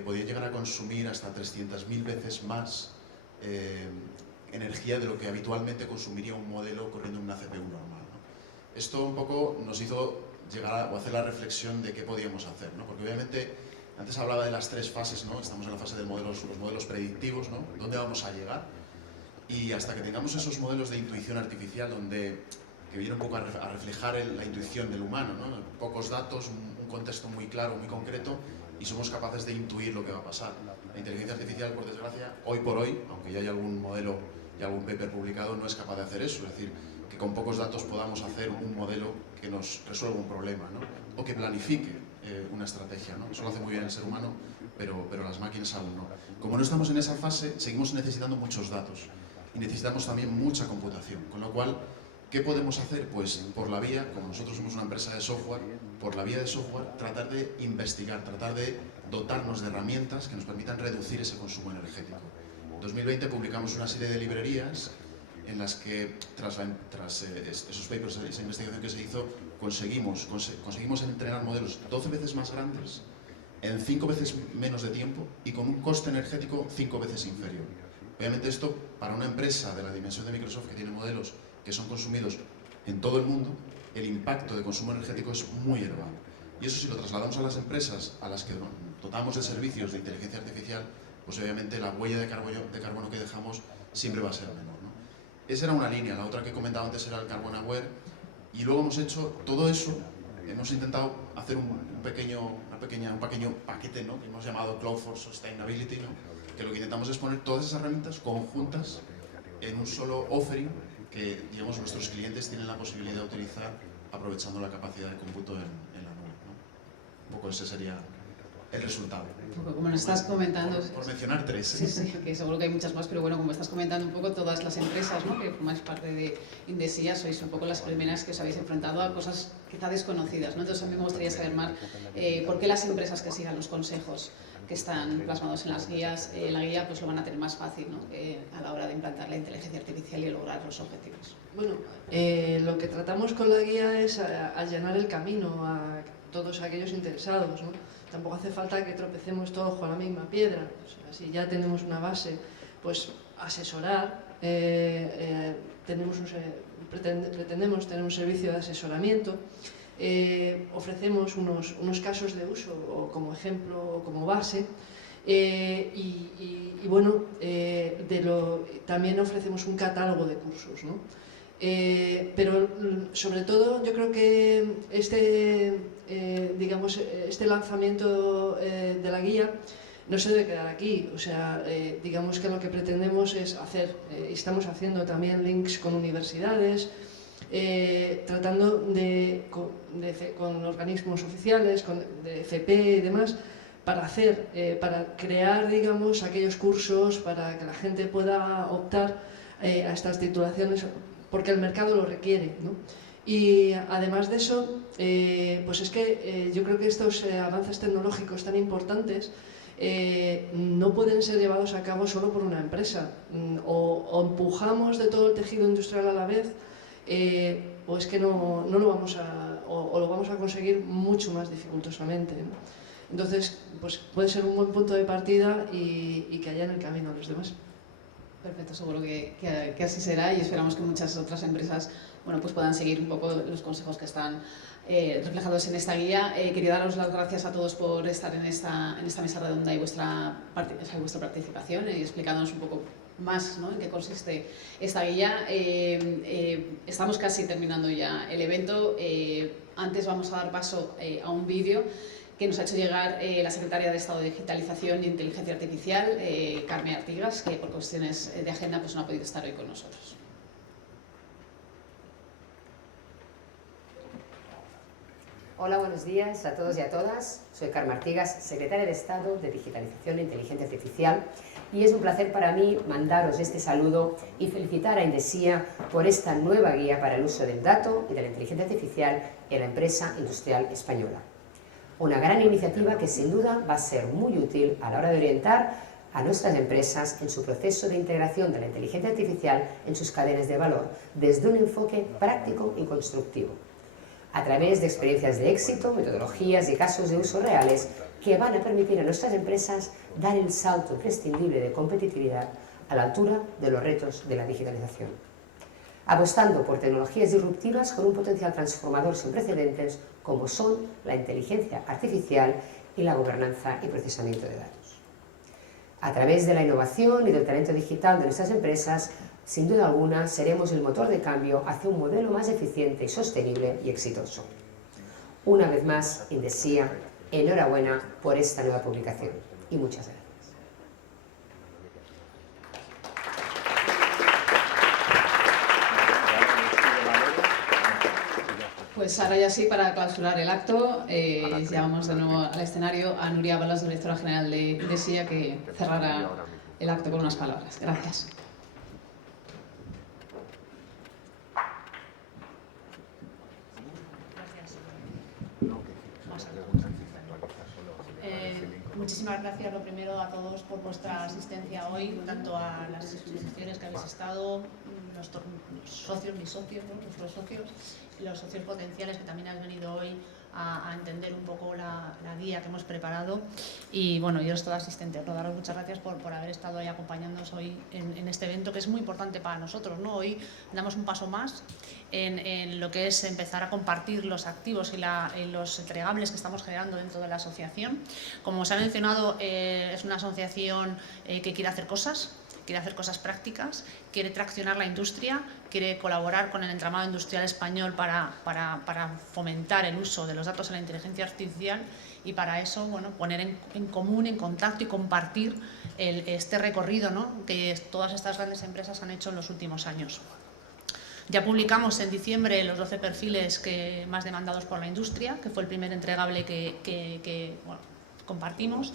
podían llegar a consumir hasta 300.000 veces más energía de lo que habitualmente consumiría un modelo corriendo en una CPU normal, ¿no? Esto un poco nos hizo llegar o hacer la reflexión de qué podíamos hacer, ¿no? Porque obviamente antes hablaba de las tres fases, ¿no? Estamos en la fase de los modelos predictivos, ¿no? ¿Dónde vamos a llegar? Y hasta que tengamos esos modelos de intuición artificial que vienen un poco a reflejar la intuición del humano, ¿no? Pocos datos, un contexto muy claro, muy concreto, y somos capaces de intuir lo que va a pasar. La inteligencia artificial, por desgracia, hoy por hoy, aunque ya hay algún modelo y algún paper publicado, no es capaz de hacer eso. Es decir, que con pocos datos podamos hacer un modelo que nos resuelva un problema, ¿no?, o que planifique una estrategia, ¿no? Eso lo hace muy bien el ser humano, pero las máquinas aún no. Como no estamos en esa fase, seguimos necesitando muchos datos y necesitamos también mucha computación, con lo cual, ¿qué podemos hacer? Pues por la vía, como nosotros somos una empresa de software, por la vía de software tratar de investigar, tratar de dotarnos de herramientas que nos permitan reducir ese consumo energético. En 2020 publicamos una serie de librerías en las que, tras esos papers, esa investigación que se hizo, conseguimos entrenar modelos 12 veces más grandes, en 5 veces menos de tiempo y con un coste energético 5 veces inferior. Obviamente esto, para una empresa de la dimensión de Microsoft, que tiene modelos que son consumidos en todo el mundo, el impacto de consumo energético es muy elevado. Y eso, si lo trasladamos a las empresas a las que dotamos de servicios de inteligencia artificial, pues obviamente la huella de carbono que dejamos siempre va a ser menor, ¿no? Esa era una línea. La otra que comentaba antes era el Carbon Aware, y luego hemos hecho todo eso, hemos intentado hacer un pequeño paquete, ¿no?, que hemos llamado Cloud for Sustainability, ¿no?, que lo que intentamos es poner todas esas herramientas conjuntas en un solo offering que, digamos, nuestros clientes tienen la posibilidad de utilizar aprovechando la capacidad de cómputo en la nube, ¿no? Un poco ese sería el resultado. Un poco como nos estás comentando. Por mencionar tres. Sí, que seguro que hay muchas más, pero bueno, como estás comentando un poco, todas las empresas, ¿no?, que formáis parte de Indesia, sois un poco las primeras que os habéis enfrentado a cosas quizá desconocidas, ¿no? Entonces a mí me gustaría saber más por qué las empresas que sigan los consejos que están plasmados en las guías, la guía pues lo van a tener más fácil, ¿no?, a la hora de implantar la inteligencia artificial y lograr los objetivos. Bueno, lo que tratamos con la guía es allanar el camino a todos aquellos interesados, ¿no? Tampoco hace falta que tropecemos todos con la misma piedra. O sea, si ya tenemos una base, pues asesorar. Pretendemos tener un servicio de asesoramiento. Ofrecemos unos casos de uso o como ejemplo o como base. Y bueno, también ofrecemos un catálogo de cursos, ¿no? Pero sobre todo yo creo que este lanzamiento de la guía no se debe quedar aquí. O sea, digamos que lo que pretendemos es hacer, y estamos haciendo también links con universidades, tratando con organismos oficiales, de FP y demás, para crear, digamos, aquellos cursos para que la gente pueda optar a estas titulaciones, porque el mercado lo requiere, ¿no? Y además de eso, pues es que yo creo que estos avances tecnológicos tan importantes no pueden ser llevados a cabo solo por una empresa. O empujamos de todo el tejido industrial a la vez, o es que no lo vamos o lo vamos a conseguir mucho más dificultosamente, ¿no? Entonces, pues puede ser un buen punto de partida y que haya en el camino a los demás. Perfecto, seguro que así será y esperamos que muchas otras empresas bueno, pues puedan seguir un poco los consejos que están reflejados en esta guía. Quería daros las gracias a todos por estar en esta mesa redonda y vuestra participación y explicándonos un poco más, ¿no?, en qué consiste esta guía. Estamos casi terminando ya el evento. Antes vamos a dar paso a un vídeo que nos ha hecho llegar la secretaria de Estado de Digitalización e Inteligencia Artificial, Carme Artigas, que por cuestiones de agenda pues no ha podido estar hoy con nosotros. Hola, buenos días a todos y a todas. Soy Carme Artigas, secretaria de Estado de Digitalización e Inteligencia Artificial, y es un placer para mí mandaros este saludo y felicitar a Indesia por esta nueva guía para el uso del dato y de la inteligencia artificial en la empresa industrial española. Una gran iniciativa que sin duda va a ser muy útil a la hora de orientar a nuestras empresas en su proceso de integración de la inteligencia artificial en sus cadenas de valor, desde un enfoque práctico y constructivo, a través de experiencias de éxito, metodologías y casos de uso reales que van a permitir a nuestras empresas dar el salto imprescindible de competitividad a la altura de los retos de la digitalización, apostando por tecnologías disruptivas con un potencial transformador sin precedentes como son la inteligencia artificial y la gobernanza y procesamiento de datos. A través de la innovación y del talento digital de nuestras empresas, sin duda alguna, seremos el motor de cambio hacia un modelo más eficiente y sostenible y exitoso. Una vez más, Indesia, enhorabuena por esta nueva publicación y muchas gracias. Pues ahora ya sí, para clausurar el acto, llamamos de nuevo al escenario a Nuria Ábalos, directora general de Indesia, que cerrará el acto con unas palabras. Gracias. Muchísimas gracias, lo primero, a todos por vuestra asistencia hoy, tanto a las exposiciones que habéis estado, los socios, mis socios, ¿no?, nuestros socios, y los socios potenciales que también han venido hoy a entender un poco la guía que hemos preparado. Y bueno, yo todo asistente, ¿no?, daros muchas gracias por haber estado ahí acompañándonos hoy en este evento, que es muy importante para nosotros, ¿no? Hoy damos un paso más en lo que es empezar a compartir los activos y los entregables que estamos generando dentro de la asociación. Como os ha mencionado, es una asociación que quiere hacer cosas prácticas, quiere traccionar la industria, quiere colaborar con el entramado industrial español para fomentar el uso de los datos en la inteligencia artificial, y para eso, bueno, poner en común, en contacto y compartir este recorrido, ¿no?, que todas estas grandes empresas han hecho en los últimos años. Ya publicamos en diciembre los 12 perfiles más demandados por la industria, que fue el primer entregable que bueno, compartimos.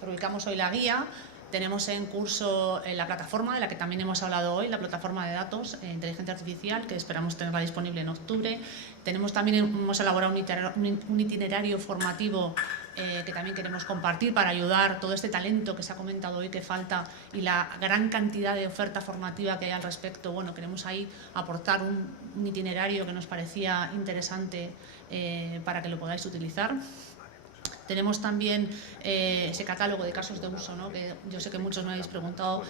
Publicamos hoy la guía. Tenemos en curso la plataforma de la que también hemos hablado hoy, la plataforma de datos inteligencia artificial, que esperamos tenerla disponible en octubre. Hemos elaborado un itinerario formativo que también queremos compartir para ayudar todo este talento que se ha comentado hoy que falta y la gran cantidad de oferta formativa que hay al respecto. Bueno, queremos ahí aportar un itinerario que nos parecía interesante para que lo podáis utilizar. Tenemos también ese catálogo de casos de uso, ¿no?, que yo sé que muchos me habéis preguntado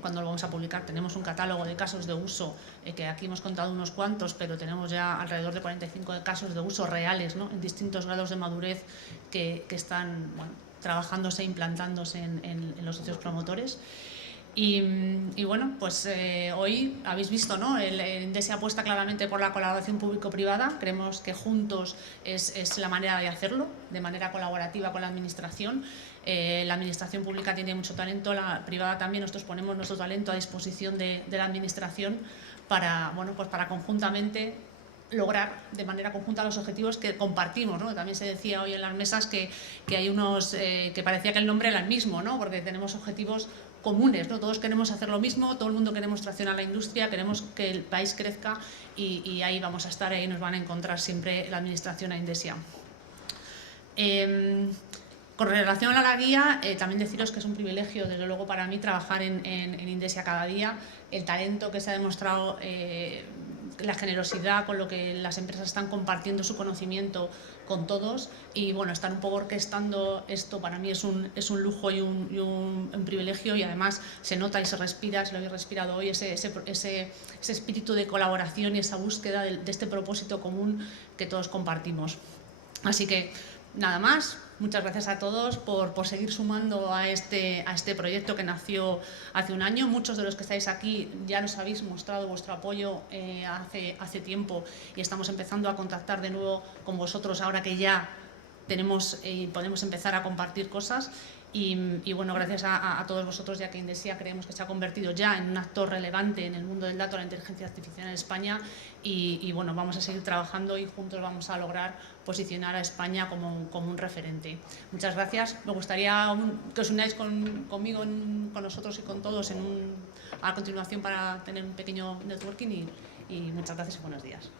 cuándo lo vamos a publicar. Tenemos un catálogo de casos de uso, que aquí hemos contado unos cuantos, pero tenemos ya alrededor de 45 casos de uso reales, ¿no?, en distintos grados de madurez que están, bueno, trabajándose e implantándose en los socios promotores. Y bueno, pues hoy habéis visto, ¿no?, Indesia apuesta claramente por la colaboración público-privada. Creemos que juntos es la manera de hacerlo, de manera colaborativa con la administración. La administración pública tiene mucho talento, la privada también. Nosotros ponemos nuestro talento a disposición de la administración para, bueno, pues para conjuntamente lograr de manera conjunta los objetivos que compartimos, ¿no? También se decía hoy en las mesas que hay unos que parecía que el nombre era el mismo, ¿no?, porque tenemos objetivos comunes, ¿no? Todos queremos hacer lo mismo, todo el mundo queremos traccionar la industria, queremos que el país crezca y ahí vamos a estar, ahí nos van a encontrar siempre la administración a Indesia. Con relación a la guía, también deciros que es un privilegio, desde luego para mí, trabajar en Indesia cada día. El talento que se ha demostrado la generosidad con lo que las empresas están compartiendo su conocimiento con todos, y bueno, estar un poco orquestando esto para mí es un lujo y un privilegio, y además se nota y se respira, se lo habéis respirado hoy, ese espíritu de colaboración y esa búsqueda de este propósito común que todos compartimos. Así que nada más, muchas gracias a todos por seguir sumando a este proyecto que nació hace un año. Muchos de los que estáis aquí ya nos habéis mostrado vuestro apoyo hace tiempo, y estamos empezando a contactar de nuevo con vosotros ahora que ya podemos empezar a compartir cosas. Y bueno, gracias a todos vosotros, ya que Indesia creemos que se ha convertido ya en un actor relevante en el mundo del dato, la inteligencia artificial en España, y bueno, vamos a seguir trabajando y juntos vamos a lograr posicionar a España como un referente. Muchas gracias. Me gustaría que os unáis conmigo, con nosotros y con todos a continuación para tener un pequeño networking, y muchas gracias y buenos días.